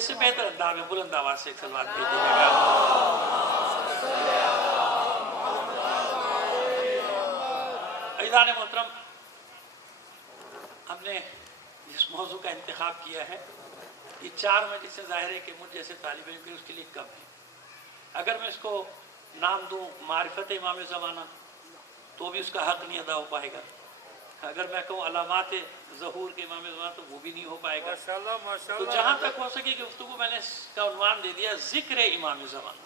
اس سے بہتر انداز میں بلند آواز سے ایک صلوات بھیج دیجیے گا۔ عزیزان محترم، ہم نے اس موضوع کا انتخاب کیا ہے، یہ 4 مجلس سے ظاہر ہے کہ مجھ جیسے طالب علم کے اس کے لیے کم ہے۔ اگر میں اس کو نام دوں معرفت امام زمانہ تو بھی اس کا حق نہیں ادا ہو پائے گا، اگر میں کہوں علامات ظہور کے امام زمانہ تو وہ بھی نہیں ہو پائے گا۔ تو جہاں تک ہو سکے کہ گفتگو میں نے اس کا عنوان دے دیا ذکر امام زمانہ،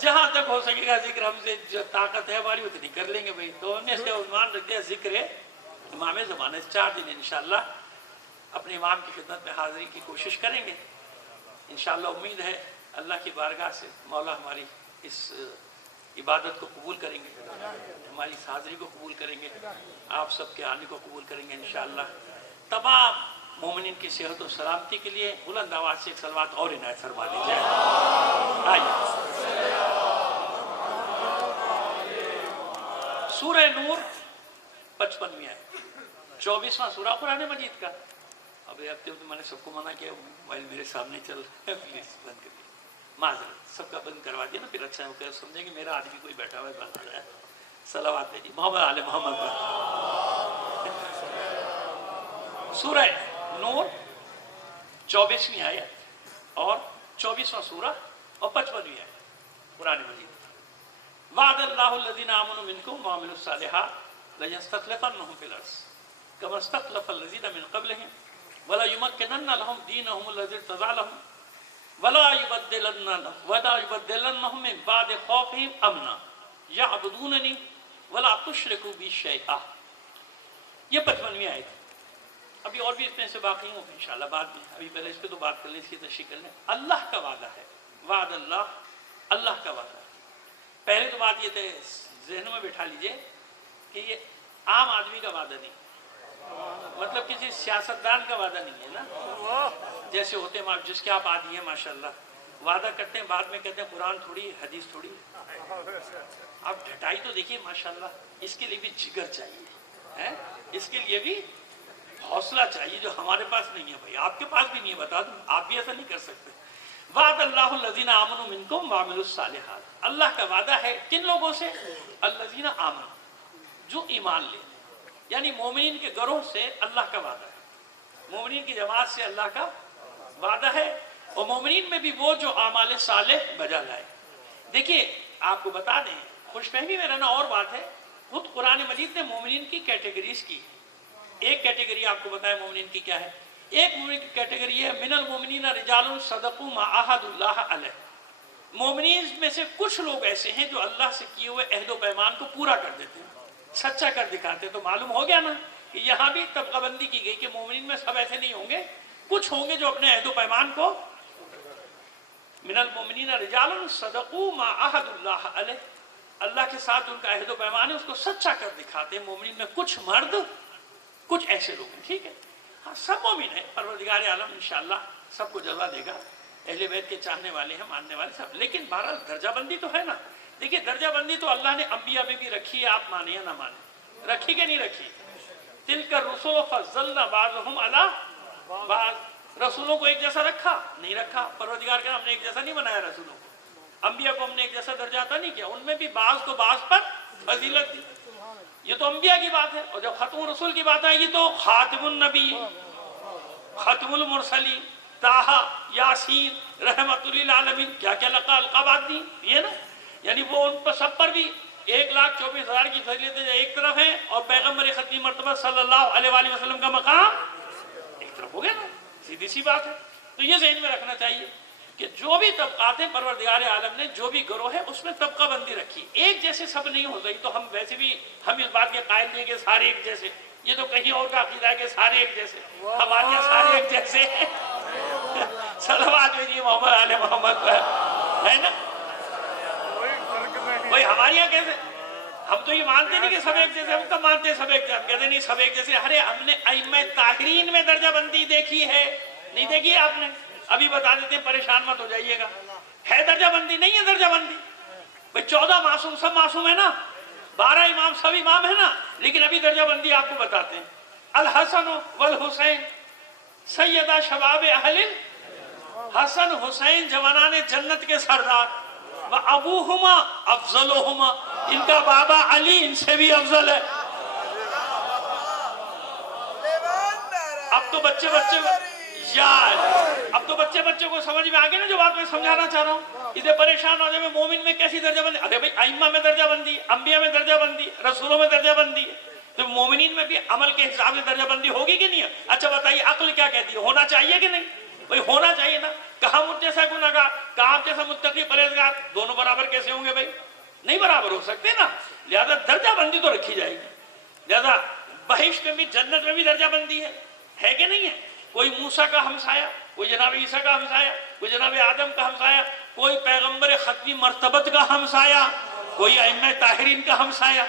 جہاں تک ہو سکے گا ذکر ہم سے جو طاقت ہے ہماری اتنی کر لیں گے بھائی، تو ہم نے اس کا عنوان رکھ دیا ذکر امام زمانہ۔ 4 دن انشاءاللہ اپنے امام کی خدمت میں حاضری کی کوشش کریں گے انشاءاللہ۔ امید ہے اللہ کی بارگاہ سے مولا ہماری اس عبادت کو قبول کریں گے، ہماری اس حاضری کو قبول کریں گے، آپ سب کے آنے کو قبول کریں گے انشاءاللہ۔ تمام مومنین کی صحت و سلامتی کے لیے بلند آواز سے ایک صلوات اور عنایت فرما دیجیے۔ آئیے سورہ نور 55ویں آیت، 24واں سورہ قرآن مجید کا۔ اب یہ ہفتے میں نے سب کو منع کیا، موبائل میرے سامنے چل رہا ہے، پلیز بند کر دیجیے، معذرت سب کا بند کروا دیا نا، پھر اچھا ہے سمجھیں کہ میرا آدمی کوئی بیٹھا ہوا ہے بنا رہا ہے۔ صلوات ہے جی محمد آل محمد پر۔ سورہ نور 24ویں آیت اور 24واں سورہ اور 55ویں آیت قرآن مجید۔ وعد اللہ الذین آمنوا منکم وعملوا الصالحات لَيَسْتَخْلِفَنَّهُمْ فِي الْأَرْضِ كَمَا اسْتَخْلَفَ الَّذِينَ مِنْ قَبْلِهِمْ وَلَيُمَكِّنَنَّ لَهُمْ دِينَهُمُ الَّذِي ارْتَضَىٰ لَهُمْ وَلَا يُبَدِّلَنَّهُم مِّن بَعْدِ خَوْفِهِمْ أَمْنًا يَعْبُدُونَنِي وَلَا تُشْرِكُوا بِي شَيْئًا۔ یہ 55ویں آیت ہے۔ ابھی اور بھی اس میں سے باقی ہوں انشاءاللہ بعد میں، ابھی پہلے اس پہ تو بات کر لیں، اس کی تشریح کر لیں۔ اللہ کا وعدہ ہے، وعد اللہ، اللہ کا وعدہ ہے۔ پہلے تو بات یہ تھے ذہن میں بٹھا لیجئے کہ یہ عام آدمی کا وعدہ نہیں، مطلب کسی سیاستدان کا وعدہ نہیں ہے نا، جیسے ہوتے ہیں جس کے آپ عادی ہیں ماشاءاللہ، وعدہ کرتے ہیں بعد میں کہتے ہیں قرآن تھوڑی حدیث تھوڑی۔ آپ ڈھٹائی تو دیکھیے ماشاءاللہ، اس کے لیے بھی جگر چاہیے، اس کے لیے بھی حوصلہ چاہیے جو ہمارے پاس نہیں ہے بھائی، آپ کے پاس بھی نہیں ہے، بتا دوں آپ بھی ایسا نہیں کر سکتے۔ وعد اللہ الذین آمنوا منکم وعملوا الصالحات، اللہ کا وعدہ ہے کن لوگوں سے؟ الذین آمنوا، جو ایمان لے، یعنی مومنین کے گروہ سے اللہ کا وعدہ ہے، مومنین کی جماعت سے اللہ کا وعدہ ہے، اور مومنین میں بھی وہ جو اعمال صالح بجا لائے۔ دیکھیے آپ کو بتا دیں، خوش فہمی میں رہنا اور بات ہے، خود قرآن مجید نے مومنین کی کیٹیگریز کی۔ ایک کیٹیگری آپ کو بتائیں مومنین کی کیا ہے؟ ایک مومنین کی کیٹیگری ہے من المومنین رجال صدقوا ما عاہدوا اللہ علیہ، مومنین میں سے کچھ لوگ ایسے ہیں جو اللہ سے کیے ہوئے عہد و پیمان کو پورا کر دیتے ہیں، سچا کر دکھاتے ہیں۔ تو معلوم ہو گیا نا کہ یہاں بھی طبقہ بندی کی گئی کہ مومنین میں سب ایسے نہیں ہوں گے، کچھ ہوں گے جو اپنے عہد و پیمان کو، من المومنین رجال صدقوا ما عاہدوا اللہ علیہ، اللہ کے ساتھ ان کا عہد و پیمان ہے اس کو سچا کر دکھاتے ہیں۔ مومنین میں کچھ مرد کچھ ایسے لوگ ہیں، ٹھیک ہے، ہاں سب مومن ہیں، پروردگار عالم انشاءاللہ سب کو جزا دے گا، اہل بیت کے چاہنے والے ہیں، ماننے والے سب، لیکن بہرحال درجہ بندی تو ہے نا۔ دیکھیے درجہ بندی تو اللہ نے انبیاء میں بھی رکھی ہے، آپ مانیں یا نہ مانیں، رکھی کہ نہیں رکھی؟ تلک الرسل فضلنا بعضهم علی بعض، رسولوں کو ایک جیسا رکھا نہیں رکھا، پروردگار کا ہم نے ایک جیسا نہیں بنایا رسولوں کو، انبیاء کو ہم نے ایک جیسا درجہ عطا نہیں کیا، ان میں بھی بعض کو بعض پر فضیلت دی۔ یہ تو انبیاء کی بات ہے، اور جب ختم رسول کی بات آئی تو خاتم النبی، ختم المرسلین، طٰہٰ، یاسین، رحمت للعالمین، کیا کیا القابات دی، یہ نا، یعنی وہ ان پر سب پر بھی 1,24,000 کی فضیلتیں ایک طرف ہیں، اور پیغمبر ختمی مرتبہ صلی اللہ علیہ وآلہ وسلم کا مقام ایک طرف ہو گیا نا، سیدھی سی بات ہے۔ تو یہ ذہن میں رکھنا چاہیے کہ جو بھی طبقات ہیں پروردگار عالم نے جو بھی گروہ ہے اس میں طبقہ بندی رکھی، ایک جیسے سب نہیں ہو گئی، تو ہم ویسے بھی ہم اس بات کے قائل نہیں کہ سارے ایک جیسے، یہ تو کہیں اور کا عقیدہ ہے کہ سارے ایک جیسے، ہمارے یہاں سارے ایک جیسے صلوات بھیجیے محمد آل محمد پر، ہے نا؟ بھائی ہمارے یہاں کیسے، ہم تو یہ مانتے نہیں کہ سب ایک جیسے، ہم تو مانتے سب ایک جیسے، ہم کہتے نہیں سب ایک جیسے۔ ارے ہم نے ائمہ طاہرین میں درجہ بندی دیکھی ہے، نہیں دیکھی ہے آپ نے؟ ابھی بتا دیتے ہیں، پریشان مت ہو جائیے گا، ہے درجہ بندی، نہیں ہے درجہ بندی؟ بھئی 14 معصوم سب معصوم ہے نا، 12 امام سب امام ہے نا، لیکن ابھی درجہ بندی آپ کو بتاتے ہیں۔ الحسن والحسین سیدہ شباب اہل حسن حسین جوانان جنت کے سردار، و ابوہما افضلہما، ان کا بابا علی ان سے بھی افضل ہے۔ اب تو بچے کو سمجھ میں آگے نا جو بات میں سمجھانا چاہ رہا ہوں۔ اسے پریشان ہو جائے مومن میں کیسی درجہ بندی؟ ارے بھائی ائمہ میں درجہ بندی، انبیاء میں درجہ بندی، رسولوں میں درجہ بندی ہے، تو مومنین میں بھی عمل کے حساب سے درجہ بندی ہوگی کہ نہیں ہے؟ اچھا بتائیے عقل کیا کہتی ہے؟ ہونا چاہیے کہ نہیں؟ بھائی ہونا چاہیے نا۔ کہاں مجھ جیسا گناہگار، کہاں آپ جیسا متقی پرہیزگار، دونوں برابر کیسے ہوں گے بھائی؟ نہیں برابر ہو سکتے نا، لہذا درجہ بندی تو رکھی جائے گی۔ لہذا بہشت میں بھی جنت میں بھی درجہ بندی ہے کہ نہیں ہے؟ کوئی موسیٰ کا ہمسایہ، کوئی جناب عیسیٰ کا ہمسایہ، کوئی جناب آدم کا ہمسایہ، کوئی پیغمبر ختمی مرتبت کا ہمسایہ، کوئی ائمہ طاہرین کا ہمسایہ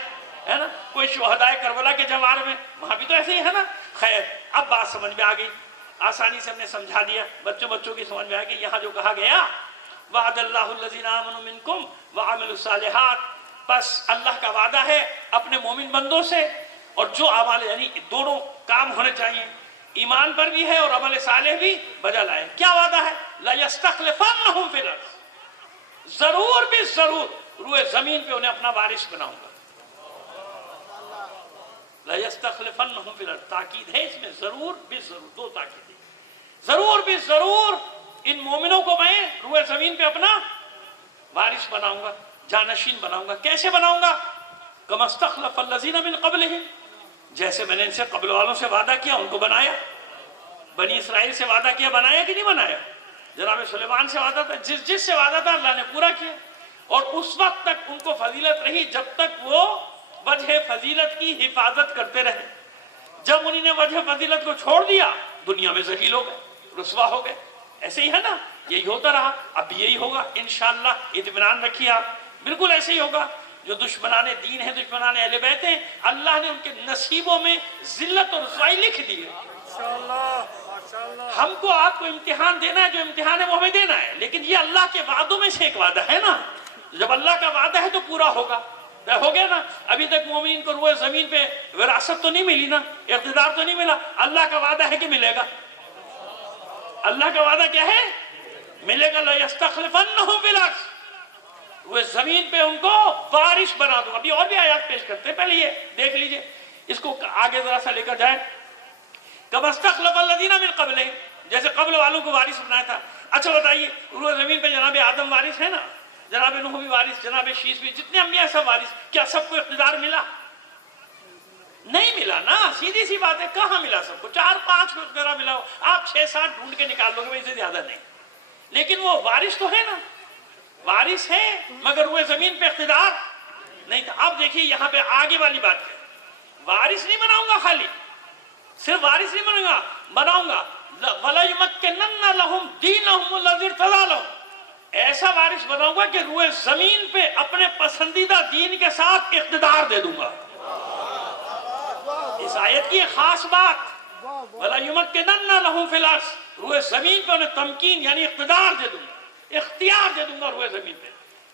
ہے نا، کوئی شہدائے کربلا کے جوار میں، وہاں بھی تو ایسے ہی ہے نا۔ خیر اب بات سمجھ میں آ گئی، آسانی سے ہم نے سمجھا دیا، بچوں کی سمجھ میں آ گئی۔ یہاں جو کہا گیا وعد اللہ الذین آمنوا منکم وعملوا الصالحات، بس اللہ کا وعدہ ہے اپنے مومن بندوں سے، اور جو اعمال یعنی دونوں کام ہونے چاہیے، ایمان پر بھی ہے اور عمل صالح بھی بجا لائے۔ کیا وعدہ ہے؟ لَيَسْتَخْلِفَنَّهُمْ فِي الْأَرْضِ، ضرور بھی ضرور روئے زمین پہ انہیں اپنا وارث بناؤں گا۔ لَيَسْتَخْلِفَنَّهُمْ فِي الْأَرْضِ، تاکید ہے اس میں، ضرور بھی ضرور، دو تاکید ہے۔ ضرور بھی ضرور ان مومنوں کو میں روئے زمین پہ اپنا وارث بناؤں گا، جانشین بناؤں گا۔ کیسے بناؤں گا؟ كَمَا اسْتَخْلَفَ الَّذِينَ مِن قَبْلِهِمْ، جیسے میں نے ان سے قبل والوں سے وعدہ کیا ان کو بنایا۔ بنی اسرائیل سے وعدہ کیا، بنایا کہ نہیں بنایا؟ جناب سلیمان سے وعدہ تھا، جس سے وعدہ تھا اللہ نے پورا کیا، اور اس وقت تک ان کو فضیلت رہی جب تک وہ وجہ فضیلت کی حفاظت کرتے رہے۔ جب انہوں نے وجہ فضیلت کو چھوڑ دیا، دنیا میں ذلیل ہو گئے، رسوا ہو گئے۔ ایسے ہی ہے نا، یہی ہوتا رہا، اب یہی ہوگا انشاءاللہ، اطمینان رکھیے آپ، بالکل ایسے ہی ہوگا۔ جو دشمنان دین ہیں، دشمنان اہل بیت ہیں، اللہ نے ان کے نصیبوں میں ذلت اور رسوائی لکھ دی ہے۔ ہم کو آپ کو امتحان دینا ہے، جو امتحان ہے وہ ہمیں دینا ہے، لیکن یہ اللہ کے وعدوں میں سے ایک وعدہ ہے نا، جب اللہ کا وعدہ ہے تو پورا ہوگا۔ ہو گیا نا، ابھی تک مومنین کو روئے زمین پہ وراثت تو نہیں ملی نا، اقتدار تو نہیں ملا، اللہ کا وعدہ ہے کہ ملے گا۔ اللہ کا وعدہ کیا ہے؟ ملے گا، لَيَسْتَخْلِفَنَّهُمْ فِي الْأَرْضِ، وہ زمین پہ ان کو وارث بنا دوں۔ ابھی اور بھی آیات پیش کرتے ہیں، پہلے یہ دیکھ لیجئے، اس کو آگے ذرا سا لے کر جائیں۔ كَمَا اسْتَخْلَفَ الَّذِينَ مِن قَبْلِهِمْ، جیسے قبل والوں کو وارث بنایا تھا۔ اچھا بتائیے، روئے زمین پہ جناب آدم وارث ہے نا، جناب نوح بھی وارث، جناب شیس بھی، جتنے انبیاء سب وارث، کیا سب کو اقتدار ملا؟ نہیں ملا نا، سیدھی سی بات ہے، کہاں ملا سب کو؟ 4-5 کو اقتدار ملا ہو، آپ 6-7 ڈھونڈ کے نکال لو گے، میں اسے زیادہ نہیں، لیکن وہ وارث تو ہے نا، وارث ہے، مگر روئے زمین پہ اقتدار نہیں تھا۔ اب دیکھیے یہاں پہ آگے والی بات ہے، وارث نہیں بناؤں گا، خالی صرف وارث نہیں بناؤں گا، وَلَيُمَكِّنَنَّ لَهُمْ دِينَهُمُ الَّذِي ارْتَضَىٰ لَهُمْ، ایسا وارث بناؤں گا کہ روئے زمین پہ اپنے پسندیدہ دین کے ساتھ اقتدار دے دوں گا۔ اس آیت کی خاص بات، وَلَيُمَكِّنَنَّ لَهُمْ فِي الْأَرْضِ، روئے زمین پہ انہیں تمکین یعنی اقتدار دے دوں گا، اختیار دے دوں گا روئے زمین پہ۔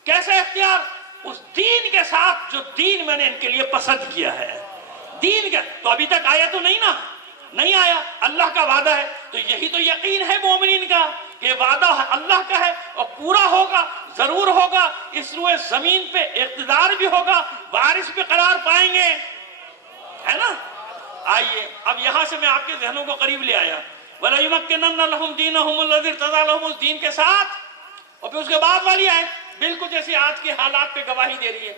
کیسے اختیار؟ اس دین کے ساتھ جو دین میں نے ان کے لیے پسند کیا ہے، دین کا تو ابھی تک آیا تو نہیں نا، نہیں آیا، اللہ کا وعدہ ہے، تو یہی تو یقین ہے مومنین کا کہ وعدہ اللہ کا ہے اور پورا ہوگا، ضرور ہوگا، اس روئے زمین پہ اقتدار بھی ہوگا، وارث بھی قرار پائیں گے، ہے نا۔ آئیے اب یہاں سے میں آپ کے ذہنوں کو قریب لے آیا، وَلَيُمَكِّنَنَّ لَهُمْ دِينَهُمُ الَّذِي ارْتَضَىٰ لَهُمْ، اس دین کے ساتھ، اور پھر اس کے بعد والی آیت بالکل جیسے آج کے حالات پہ گواہی دے رہی ہے،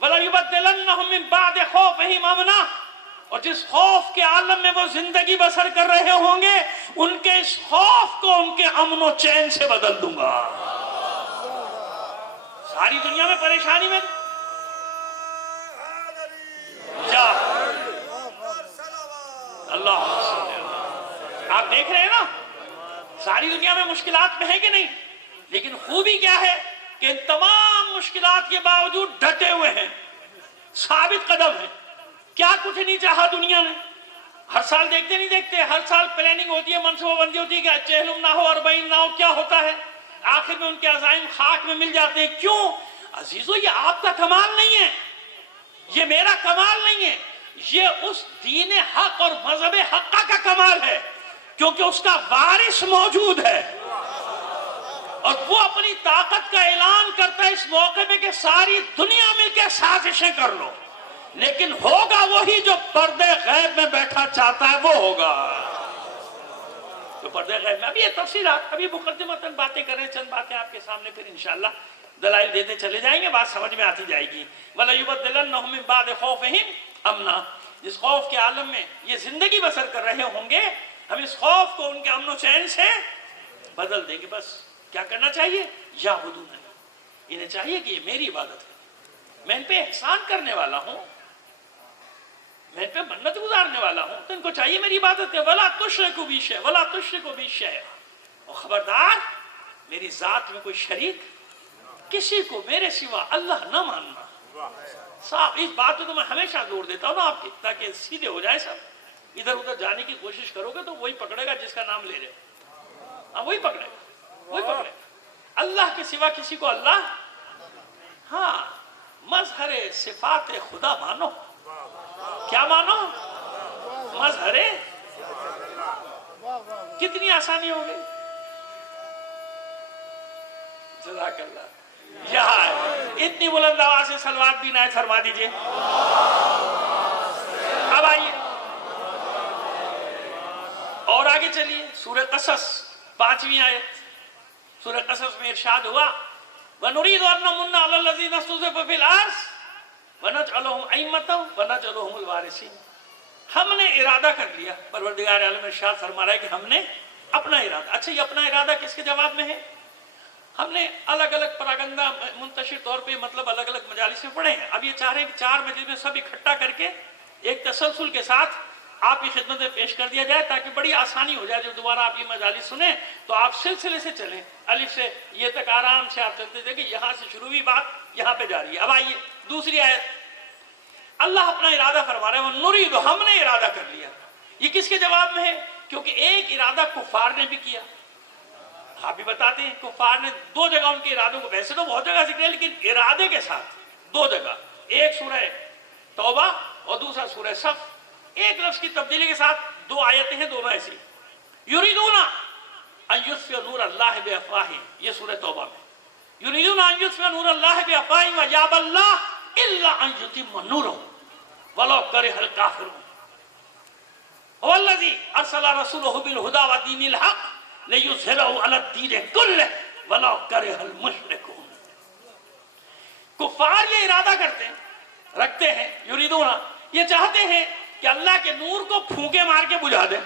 وَلَيُبَدِّلَنَّهُم مِّن بَعْدِ خَوْفِهِمْ أَمْنًا، اور جس خوف کے عالم میں وہ زندگی بسر کر رہے ہوں گے، ان کے اس خوف کو ان کے امن و چین سے بدل دوں گا۔ ساری دنیا میں پریشانی میں جا اللہ، آپ دیکھ رہے ہیں نا، ساری دنیا میں مشکلات میں ہے کہ نہیں، لیکن خوبی کیا ہے کہ ان تمام مشکلات کے باوجود ڈٹے ہوئے ہیں، ثابت قدم ہیں۔ کیا کچھ نہیں چاہا دنیا نے، ہر سال دیکھتے نہیں دیکھتے، ہر سال پلاننگ ہوتی ہے، منصوبہ بندی ہوتی ہے کہ چہلم نہ ہو 40 نہ ہو، کیا ہوتا ہے؟ آخر میں ان کے عزائم خاک میں مل جاتے ہیں۔ کیوں؟ عزیزو یہ آپ کا کمال نہیں ہے، یہ میرا کمال نہیں ہے، یہ اس دین حق اور مذہب حقہ کا کمال ہے، کیونکہ اس کا وارث موجود ہے، اور وہ اپنی طاقت کا اعلان کرتا ہے اس موقع پہ کہ ساری دنیا مل کے سازشیں کر لو، لیکن ہوگا وہی جو پردے غیب میں بیٹھا چاہتا ہے وہ ہوگا۔ تو پردے غیب میں ابھی یہ تفصیلات، ابھی مقدمتاً باتیں کر رہے ہیں، چند باتیں آپ کے سامنے، پھر انشاءاللہ دلائل دیتے چلے جائیں گے، بات سمجھ میں آتی جائے گی۔ وَلَيُبَدِّلَنَّهُم مِّن بَعْدِ خَوْفِهِمْ أَمْنًا، جس خوف کے عالم میں یہ زندگی بسر کر رہے ہوں گے، ہم اس خوف کو ان کے امن و چین سے بدل دیں گے۔ بس کیا کرنا چاہیے؟ یعبدوننی، انہیں چاہیے کہ یہ میری عبادت کریں، میں ان پہ احسان کرنے والا ہوں، میں ان پہ منت گزارنے والا ہوں، تو ان کو چاہیے میری عبادت کریں۔ وَلَا تُشْرِكُوا بِي شَيْئًا، وَلَا تُشْرِكُوا بِي شَيْئًا، اور خبردار میری ذات میں کوئی شریک کسی کو میرے سوا اللہ نہ ماننا۔ صاحب اس بات پہ تو میں ہمیشہ زور دیتا ہوں نا آپ کی، تاکہ سیدھے ہو جائے سب۔ ادھر ادھر جانے کی کوشش کرو گے تو وہی پکڑے گا جس کا نام لے رہے ہو، وہی پکڑے گا، وہی پکڑے گا۔ اللہ کے سوا کسی کو اللہ، ہاں، مظہر صفات خدا مانو۔ کیا مانو؟ مظہر، کتنی آسانی ہو گئی۔ جزاک اللہ۔ یہاں اتنی بلند آواز سے صلوات بھی نائت فرما دیجئے۔ اب آئیے اور آگے چلیے، سورہ قصص 5ویں آیت، سورہ قصص میں ارشاد ہوا وَنُرِيدُ أَن نَّمُنَّ عَلَى الَّذِينَ اسْتُضْعِفُوا فِي الْأَرْضِ وَنَجْعَلَهُمْ أَئِمَّةً وَنَجْعَلَهُمُ الْوَارِثِينَ۔ ہم نے ارادہ کر لیا، پروردگار عالم ارشاد فرما رہا ہے کہ ہم نے اپنا ارادہ۔ اچھا یہ اپنا ارادہ کس کے جواب میں ہے؟ ہم نے الگ الگ پراگندہ منتشر طور پہ مطلب الگ الگ مجالس میں پڑھے ہیں، اب یہ چاہ رہے ہیں کہ 4 مجلس میں سب اکٹھا کر کے ایک تسلسل کے ساتھ آپ کی خدمت میں پیش کر دیا جائے، تاکہ بڑی آسانی ہو جائے، جو دوبارہ آپ یہ مجالس سنیں تو آپ سلسلے سے چلیں، الف سے یہ تک آرام سے آپ چلتے تھے کہ یہاں سے شروع ہوئی بات یہاں پہ جاری ہے۔ اب آئیے دوسری آیت، اللہ اپنا ارادہ فرما رہے ہیں وَنُرِيدُ، ہم نے ارادہ کر لیا۔ یہ کس کے جواب میں ہے؟ کیونکہ ایک ارادہ کفار نے بھی کیا، آپ بھی بتاتے ہیں کفار نے 2 جگہ ان کے ارادوں کو، ویسے تو بہت جگہ ذکر ہے لیکن ارادے کے ساتھ 2 جگہ، ایک سورہ توبہ اور دوسرا سورہ صف، ایک لفظ کی تبدیلی کے ساتھ 2 آیتیں ہیں، دونوں ایسی۔ یریدون ان یطفئوا نور اللہ بافواہہم، یہ سورہ توبہ میں، یریدون ان یطفئوا نور اللہ بافواہہم ویابی اللہ الا ان یتم نورہ ولو کرہ الکافرون، هو الذی ارسل رسولہ بالہدی ودین الحق لِيُظْهِرَهُ عَلَى الدِّينِ كُلِّهِ وَلَوْ كَرِهَ الْمُشْرِكُونَ۔ کفار یہ ارادہ رکھتے ہیں، یریدون، یہ چاہتے ہیں کہ اللہ کے نور کو پھونکے مار کے بجھا دیں۔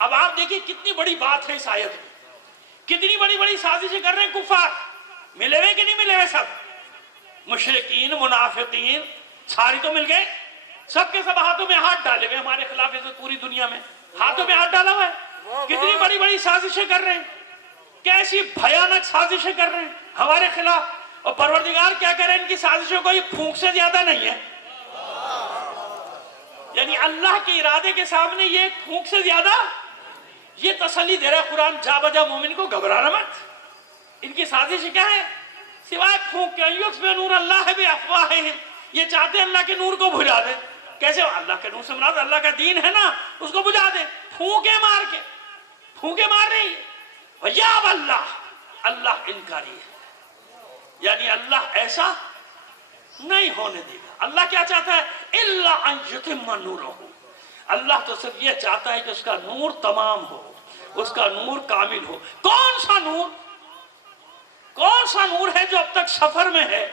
اب آپ دیکھیں کتنی بڑی بات ہے اس آیت میں، کتنی بڑی بڑی سازشیں کر رہے ہیں کفار، ملے ہوئے کہ نہیں ملے ہوئے؟ سب مشرکین، منافقین، ساری تو مل گئے، سب کے سب ہاتھوں میں ہاتھ ڈالے ہوئے ہمارے خلاف، اس پوری دنیا میں ہاتھوں میں ہاتھ ڈالا ہوا ہے، کتنی بڑی بڑی سازشیں کر رہے ہیں، کیسی بھیانک سازشیں کر رہے ہیں ہمارے خلاف، اور پروردگار کیا کہہ رہے ہیں ان کی سازشوں کو یہ پھونک سے زیادہ نہیں ہے، یعنی اللہ کے ارادے کے سامنے یہ پھونک سے زیادہ، یہ تسلی دے رہا ہے قرآن، جا بجا مومن کو گھبرانا مت، ان کی سازش کیا ہے سوائے پھونک کے، یطفئوا نور اللہ بافواہہم، یہ چاہتے ہیں اللہ کے نور کو بجھا دیں۔ کیسے؟ اللہ کے نور سے مراد اللہ کا دین ہے نا، اس کو بجھا دیں، پھونکے مار کے، پھونکے مار رہی ہے۔ وَيَابَ اللَّهُ، اللہ انکاری ہے، یعنی اللہ ایسا نہیں ہونے دے گا۔ اللہ کیا چاہتا ہے؟ إِلَّا أَن يُتِمَّ نُورَهُ، اللہ تو صرف یہ چاہتا ہے کہ اس کا نور تمام ہو، اس کا نور کامل ہو۔ کون سا نور؟ کون سا نور ہے جو اب تک سفر میں ہے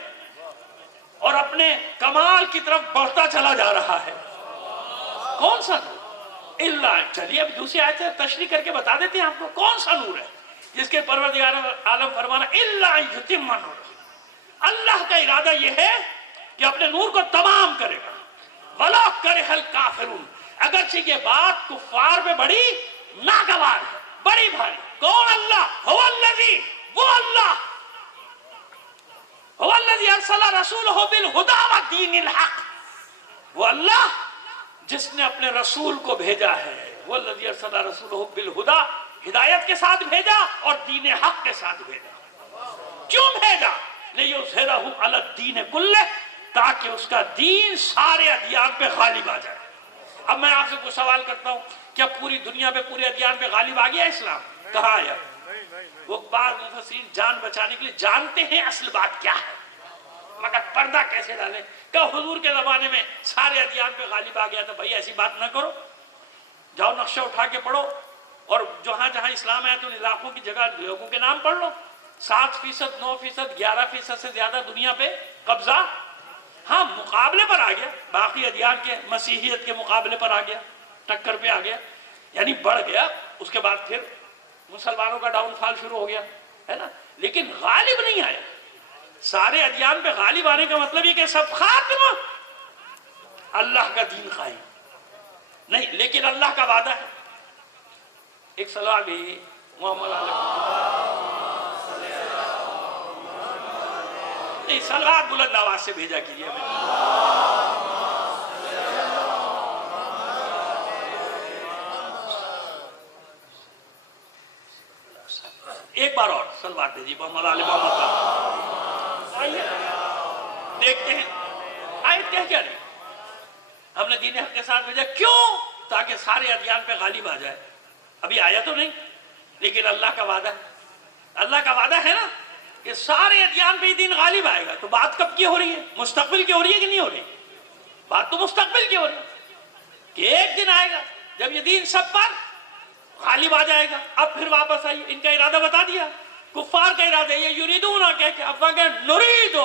اور اپنے کمال کی طرف بڑھتا چلا جا رہا ہے؟ کون سا نور؟ اللہ، چلیے اب دوسری آیت سے تشریح کر کے بتا دیتے ہیں آپ کو کون سا نور ہے جس کے پروردگار عالم فرمانا الا یتم نور، اللہ کا ارادہ یہ ہے کہ اپنے نور کو تمام کرے گا، وَلَوْ كَرِهَ الْكَافِرُونَ، اگرچہ یہ بات کفار میں بڑی ناگوار ہے، بڑی بھاری۔ کون اللہ؟ هو الذی، وہ اللہ، هو الذی ارسل رسولہ بالہدی ودین الحق، وہ اللہ جس نے اپنے رسول کو بھیجا ہے، وہ الذی ارسل رسولہ بالہدی، ہدایت کے ساتھ بھیجا اور دین حق کے ساتھ بھیجا۔ کیوں بھیجا؟ لیظہرہ علی الدین کلہ، تاکہ اس کا دین سارے ادیان پہ غالب آ جائے۔ اب میں آپ سے کوئی سوال کرتا ہوں، کیا پوری دنیا پہ پورے ادیان پہ غالب آ گیا اسلام؟ کہاں آیا؟ وہ بعض مفسرین جان بچانے کے لیے جانتے ہیں اصل بات کیا ہے، مگر پردہ کیسے ڈالیں؟ کہ حضور کے زمانے میں سارے ادیان پہ غالب آ گیا تھا. بھائی ایسی بات نہ کرو، جاؤ نقشہ اٹھا کے پڑھو، اور جہاں جہاں اسلام ہے تو ان علاقوں کی جگہ لوگوں کے نام پڑھ لو. 7%، 9%، 11% سے زیادہ دنیا پہ قبضہ. ہاں مقابلے پر آ گیا، باقی ادیان کے مسیحیت کے مقابلے پر آ گیا، ٹکر پہ آ گیا، یعنی بڑھ گیا. اس کے بعد پھر مسلمانوں کا ڈاؤن فال شروع ہو گیا ہے نا، لیکن غالب نہیں آیا. سارے ادیان پہ غالب آنے کا مطلب یہ کہ سب خاتم، اللہ کا دین قائم نہیں. لیکن اللہ کا وعدہ ہے. ایک سلام بھی محمد نہیں، سلوات بلند آواز سے بھیجا کیجیے. ایک بار اور سلوات بھیجیے محمد علی محمد کا. آئیے دیکھتے ہیں آیت کیا نہیں. ہم نے دین حق کے ساتھ بھیجا کیوں؟ تاکہ سارے ادیان پہ غالب آ جائے. ابھی آیا تو نہیں، لیکن اللہ کا وعدہ ہے. اللہ کا وعدہ ہے نا کہ سارے ادیان پہ ہی دین غالب آئے گا. تو بات کب کی ہو رہی ہے؟ مستقبل کی ہو رہی ہے کہ نہیں ہو رہی؟ بات تو مستقبل کی ہو رہی ہے کہ ایک دن آئے گا جب یہ دین سب پر غالب آ جائے گا. اب پھر واپس آئیے، ان کا ارادہ بتا دیا. کفار کا ارادہ یہ یریدون کہہ کے، اب کہ نرید